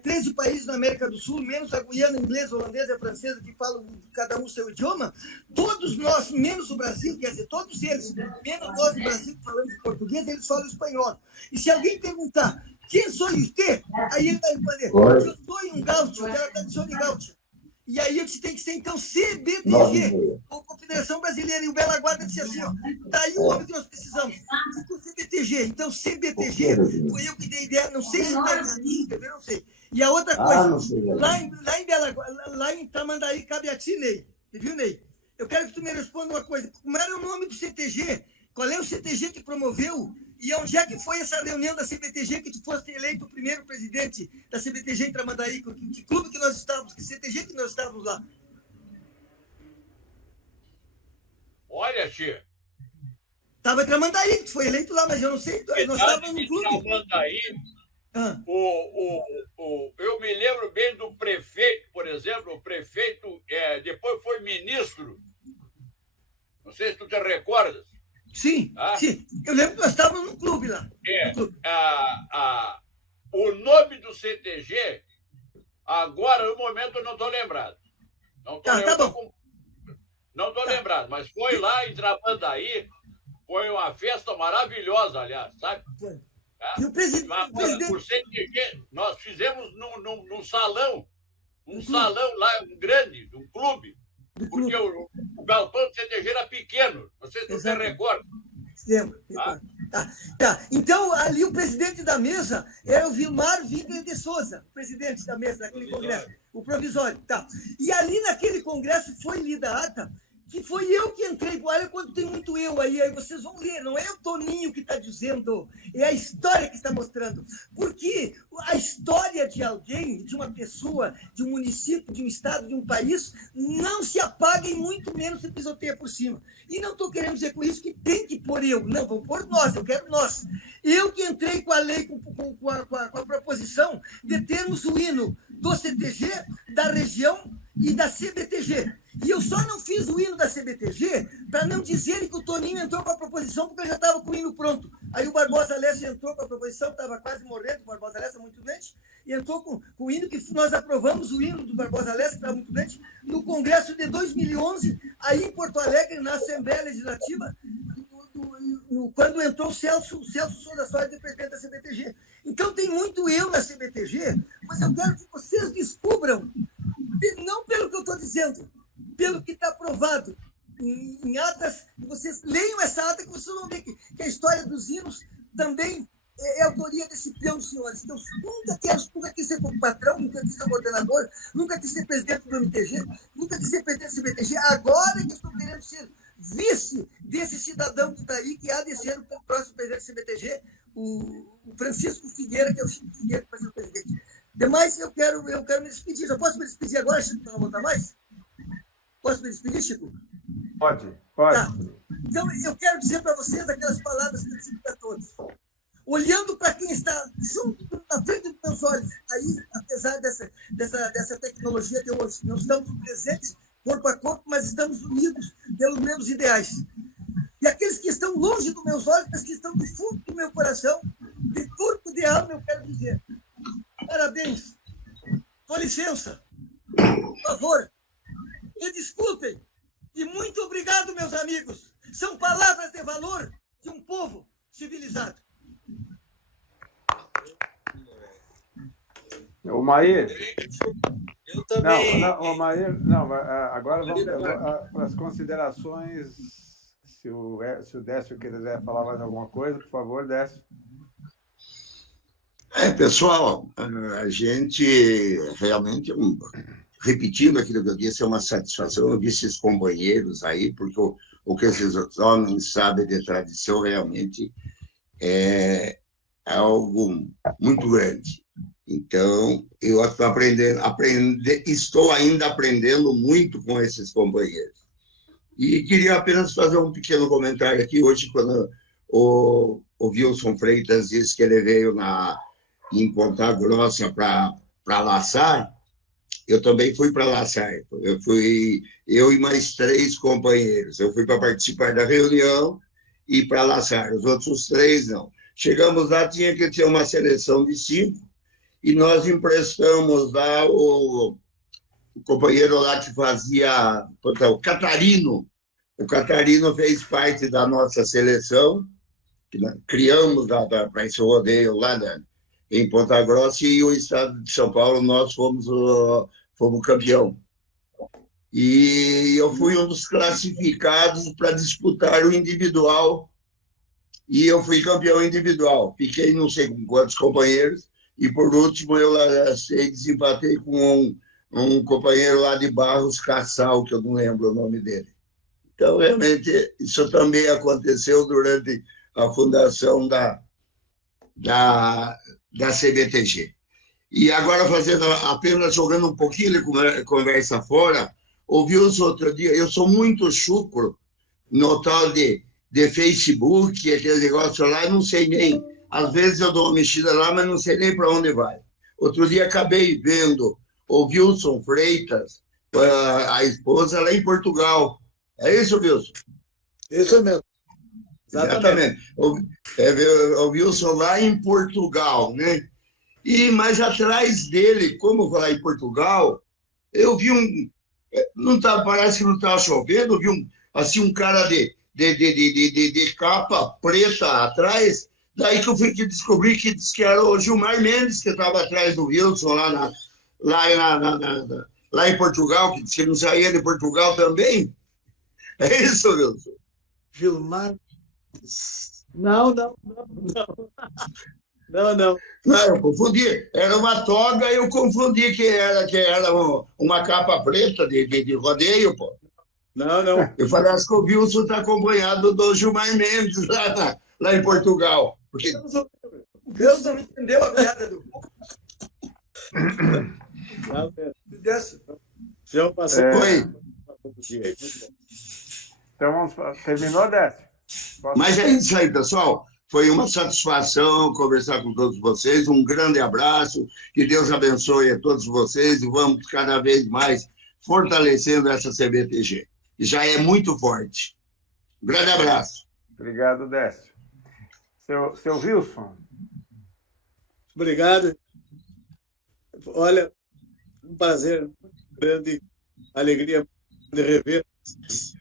13 países na América do Sul, menos a Guiana, inglesa, holandesa e a francesa, que falam cada um o seu idioma, todos nós, menos o Brasil, quer dizer, todos eles, menos nós do Brasil que falamos português, eles falam espanhol. E se alguém perguntar, quem sou você? Aí ele vai responder, eu sou um gaúcho, eu quero a tradição de gaúcho. E aí a gente tem que ser, então, CBTG, ou Confederação Brasileira. E o Bela Guarda disse assim, ó, daí o nome que nós precisamos. Ficou CBTG. Então, CBTG, foi eu que dei ideia, não sei se escrever, não sei. E a outra coisa, lá em Tamandaí, cabe a ti, Ney. Viu, Ney? Eu quero que tu me responda uma coisa. Como era o nome do CTG? Qual é o CTG que promoveu? E onde é que foi essa reunião da CBTG que tu foste eleito o primeiro presidente da CBTG em Tramandaí? Que clube que nós estávamos? Que CTG que nós estávamos lá? Olha, tia. Estava em Tramandaí, tu foi eleito lá, mas eu não sei. Nós estávamos no clube. Tramandaí, eu me lembro bem do prefeito, por exemplo. O prefeito depois foi ministro. Não sei se tu te recordas. Sim, sim. Eu lembro que nós estávamos no clube lá. O nome do CTG, agora, no momento, eu não estou lembrado. Não estou lembrado, mas foi lá em Tramandaí, foi uma festa maravilhosa, aliás, sabe? E o presidente... O CTG, nós fizemos num salão, salão lá, grande, um clube. Porque o galpão do CTG era pequeno. Não sei se você recorda. Lembro. Tá. Então, ali o presidente da mesa era o Vilmar Wigner de Souza, presidente da mesa daquele congresso, o provisório. Tá. E ali naquele congresso foi lida a ata, que foi eu que entrei. Olha quando tem muito muito eu aí vocês vão ler, não é o Toninho que está dizendo, é a história que está mostrando. Porque a história de alguém, de uma pessoa, de um município, de um estado, de um país, não se apaga e muito menos se pisoteia por cima. E não estou querendo dizer com isso que tem que pôr eu, não, vou pôr nós, eu quero nós. Eu que entrei com a lei, com a proposição de termos o hino do CTG, da região e da CBTG. E eu só não fiz o hino da CBTG para não dizerem que o Toninho entrou com a proposição, porque eu já estava com o hino pronto. Aí o Barbosa Lessa entrou com a proposição, estava quase morrendo, o Barbosa Lessa muito doente, e entrou com o hino que nós aprovamos, o hino do Barbosa Lessa, que estava muito doente, no Congresso de 2011, aí em Porto Alegre, na Assembleia Legislativa, quando entrou o Celso Souza Soares, de presidente da CBTG. Então tem muito eu na CBTG, mas eu quero que vocês descubram, não pelo que eu estou dizendo, pelo que está aprovado em atas, vocês leiam essa ata que vocês vão ver que a história dos hinos também é autoria desse peão dos senhores. Então, nunca quis ser patrão, nunca quis ser coordenador, nunca quis ser presidente do MTG, nunca quis ser presidente do CBTG. Agora que estou querendo ser vice desse cidadão que está aí, que há de ser o próximo presidente do CBTG, o Francisco Figueira, que é o Chico Figueira, que vai ser o presidente. Demais, eu quero me despedir. Já posso me despedir agora, Chico, para não voltar mais? Posso me despedir, Chico? Pode. Tá. Então, eu quero dizer para vocês aquelas palavras que eu digo para todos. Olhando para quem está junto, na frente dos meus olhos, aí, apesar dessa tecnologia de hoje, não estamos presentes corpo a corpo, mas estamos unidos pelos mesmos ideais. E aqueles que estão longe dos meus olhos, mas que estão no fundo do meu coração, de corpo e de alma, eu quero dizer: parabéns, com licença, por favor, me desculpem, e muito obrigado, meus amigos. São palavras de valor de um povo civilizado. O Maír. Eu também. Não, Maír, não, agora vamos para as considerações. Se o Décio quiser falar mais alguma coisa, por favor, Décio. Pessoal, a gente realmente, repetindo aquilo que eu disse, é uma satisfação ouvir esses companheiros aí, porque o que esses homens sabem de tradição realmente é algo muito grande. Então, eu estou ainda aprendendo muito com esses companheiros. E queria apenas fazer um pequeno comentário aqui. Hoje, quando o Wilson Freitas disse que ele veio em Ponta Grossa para Laçar, eu também fui para Laçar. Eu e mais 3 companheiros. Eu fui para participar da reunião e para Laçar. Os outros 3, não. Chegamos lá, tinha que ter uma seleção de 5, e nós emprestamos lá o companheiro lá que fazia, o Catarino. O Catarino fez parte da nossa seleção, que criamos para esse rodeio lá em Ponta Grossa, e o estado de São Paulo, nós fomos campeão. E eu fui um dos classificados para disputar o individual, e eu fui campeão individual. Fiquei não sei com quantos companheiros, e por último eu desempatei com um companheiro lá de Barros Cassal, que eu não lembro o nome dele. Então, realmente, isso também aconteceu durante a fundação da CBTG. E agora, apenas jogando um pouquinho de conversa fora, ouvi-os outro dia, eu sou muito chucro no tal de Facebook, aquele negócio lá, não sei nem. Às vezes eu dou uma mexida lá, mas não sei nem para onde vai. Outro dia acabei vendo o Wilson Freitas, a esposa, lá em Portugal. É isso, Wilson? Isso mesmo. Exatamente. O Wilson lá em Portugal, né? Mas atrás dele, como lá em Portugal, eu vi parece que não estava chovendo, eu vi um cara de capa preta atrás. Daí que eu fui descobrir que disse que era o Gilmar Mendes que estava atrás do Wilson lá em Portugal, que disse que não saía de Portugal também. É isso, Wilson? Gilmar? Não. Não, eu confundi. Era uma toga e eu confundi que era uma capa preta de rodeio, pô. Não, não. Eu falei, acho que o Wilson está acompanhado do Gilmar Mendes lá em Portugal. Porque... Deus não entendeu a piada do Já passei. Então, terminou, Décio? Mas é isso aí, pessoal. Foi uma satisfação conversar com todos vocês. Um grande abraço. Que Deus abençoe a todos vocês e vamos cada vez mais fortalecendo essa CBTG, que já é muito forte. Um grande abraço. Obrigado, Décio. Seu Wilson. Obrigado. Olha, um prazer, grande alegria de rever vocês.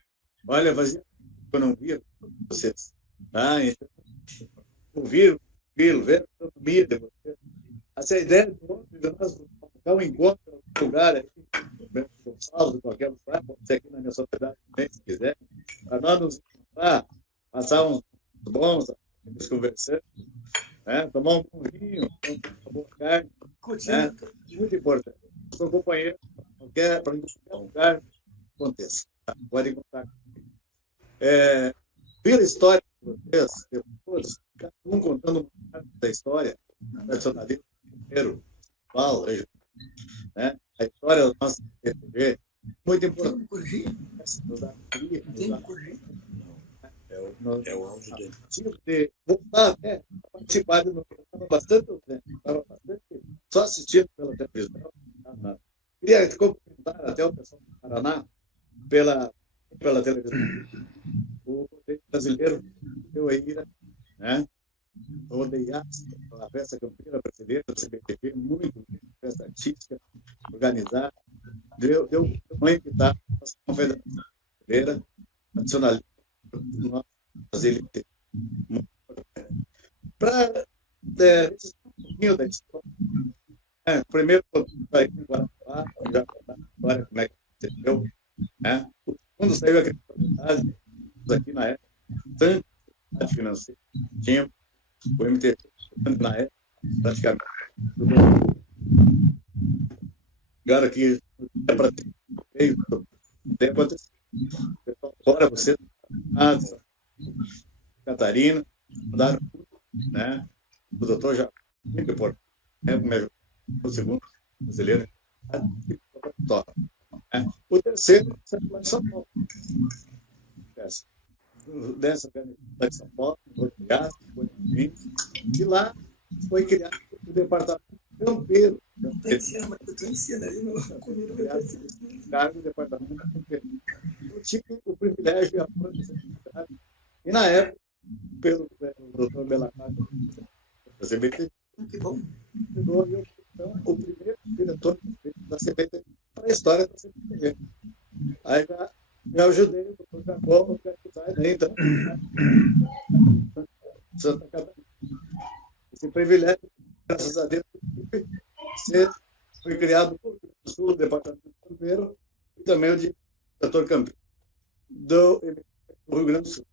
Olha, fazia tempo que eu não via vocês. Tá? Então, ouvir, ver a economia de vocês. Essa ideia de nós marcar um encontro em algum lugar aí, no Salto, qualquer lugar, pode ser aqui na minha sociedade também, se quiser, para nós nos encontrar, passar uns bons, conversando, né? Tomar um bom vinho, uma boa carne, né? Muito importante. Sou companheiro, para qualquer lugar aconteça. Tá? Pode contar comigo. Pela história de vocês, todos, cada um contando uma parte da história, nacionalismo primeiro, Paulo, né? A história da nossa TV, muito importante. É o áudio dele. De voltar até a participar do programa bastante só assistindo pela televisão. Queria cumprimentar até o pessoal do Paraná pela televisão. O brasileiro deu aí, né? O Rodeias, a festa campeira brasileira, da CBTV, muito festa artística, organizada. Deu uma invitada à Confederação Brasileira, nacionalista, fazer para um pouquinho da história. Primeiro, para ir para Guarapá, já contar a história, como é que aconteceu. Né? O segundo saiu aqui aqui na época, tanto financeira, tinha o MTT na época, praticamente. Agora que é para ter acontecido. Agora você, Catarina, mandaram, né? O doutor já muito importante, né? O segundo brasileiro, o terceiro, São Paulo. Dessa organização de São Paulo, e lá foi criado o departamento campeiro. Cargo do departamento campeiro. Eu tive o privilégio e a possibilidade, e na época, pelo doutor Belacardo, da CBT, que bom, então, o primeiro diretor da CBT para a história da CBT. Aí já ajudei o doutor Jacobo, então, Santa Catarina. Esse privilégio, graças a Deus, foi criado por Sul, o departamento campeiro, e também o diretor campeiro do Rio Grande do Sul.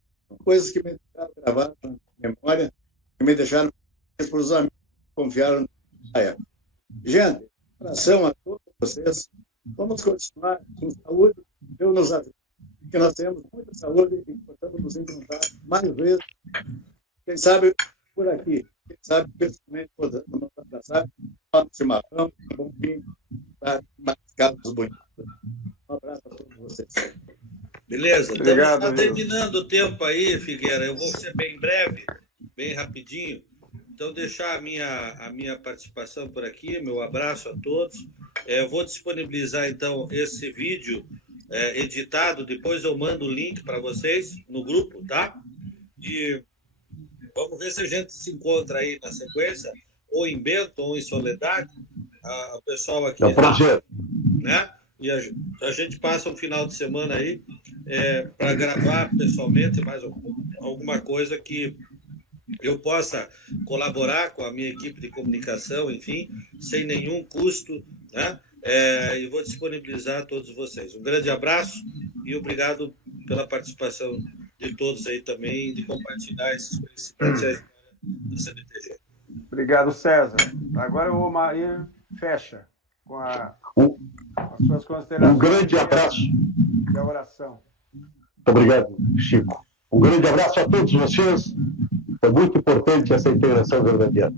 Coisas que me deixaram gravadas na memória, que me deixaram para os amigos que confiaram na época. Gente, abração a todos vocês. Vamos continuar com saúde. Deus nos ajude. Que nós temos muita saúde e portanto nos encontrar mais vezes. Quem sabe por aqui. Quem sabe pessoalmente podemos nos abraçar. Um chimarrão, um bom vinho, mais carros bonitos. Um abraço a todos vocês. Beleza, obrigado, estamos terminando o tempo aí, Figueira. Eu vou ser bem breve, bem rapidinho. Então, deixar a minha participação por aqui, meu abraço a todos. Eu vou disponibilizar, então, esse vídeo editado, depois eu mando o link para vocês no grupo, tá? E vamos ver se a gente se encontra aí na sequência, ou em Bento, ou em Soledade. O pessoal aqui... É um prazer. Né? E a gente passa um final de semana aí para gravar pessoalmente mais alguma coisa que eu possa colaborar com a minha equipe de comunicação, enfim, sem nenhum custo, né? E vou disponibilizar a todos vocês. Um grande abraço e obrigado pela participação de todos aí também, de compartilhar esses conhecimentos da CBTG. Obrigado, César. Agora o Omair fecha com as suas considerações. Um grande abraço. E a oração. Muito obrigado, Chico. Um grande abraço a todos vocês. É muito importante essa integração verdadeira.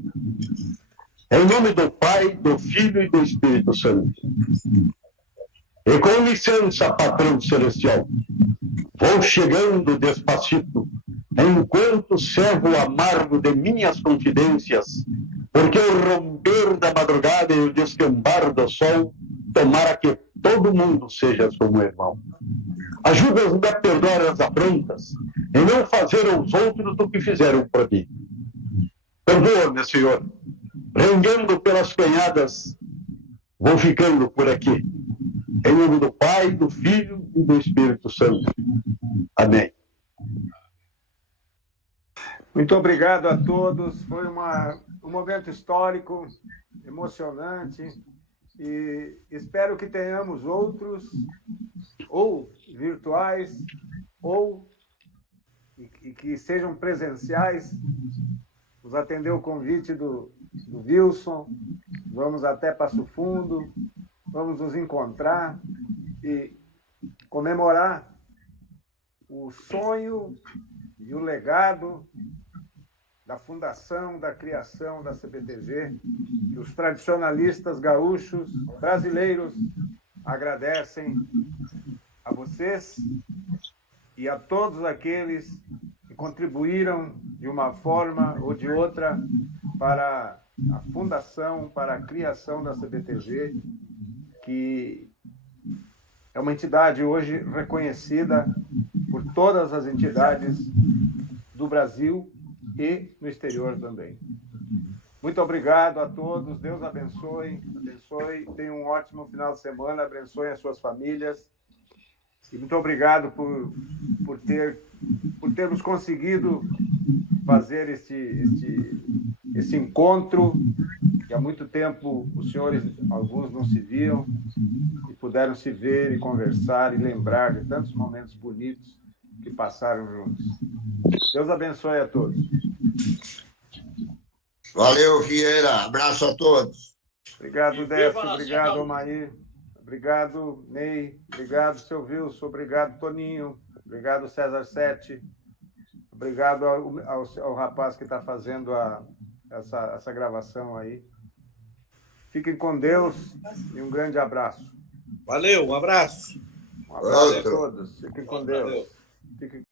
Em nome do Pai, do Filho e do Espírito Santo. E com licença, patrão celestial, vou chegando despacito, enquanto servo amargo de minhas confidências, porque o romper da madrugada e o descambar do sol, tomara que todo mundo seja como irmão. Ajuda-me a perdoar as afrontas e não fazer aos outros o que fizeram por mim. Perdoa-me, Senhor. Rangando pelas canhadas, vou ficando por aqui. Em nome do Pai, do Filho e do Espírito Santo. Amém. Muito obrigado a todos. Foi um momento histórico, emocionante, e espero que tenhamos outros, ou virtuais, ou e que sejam presenciais. Nos atendeu o convite do Wilson, vamos até Passo Fundo, vamos nos encontrar e comemorar o sonho e o legado da fundação, da criação da CBTG, que os tradicionalistas gaúchos brasileiros agradecem a vocês e a todos aqueles que contribuíram de uma forma ou de outra para a fundação, para a criação da CBTG, que é uma entidade hoje reconhecida por todas as entidades do Brasil e no exterior também. Muito obrigado a todos, Deus abençoe, tenham um ótimo final de semana, abençoe as suas famílias, e muito obrigado por termos conseguido fazer esse encontro, que há muito tempo os senhores, alguns não se viam, e puderam se ver e conversar e lembrar de tantos momentos bonitos que passaram juntos. Deus abençoe a todos. Valeu, Vieira. Abraço a todos. Obrigado, Décio. Obrigado, Omair. Obrigado, Ney. Obrigado, seu Wilson. Obrigado, Toninho. Obrigado, César Sete. Obrigado ao rapaz que está fazendo essa gravação aí. Fiquem com Deus e um grande abraço. Valeu, um abraço. Um abraço a todos. Fiquem com Deus. Fiquem...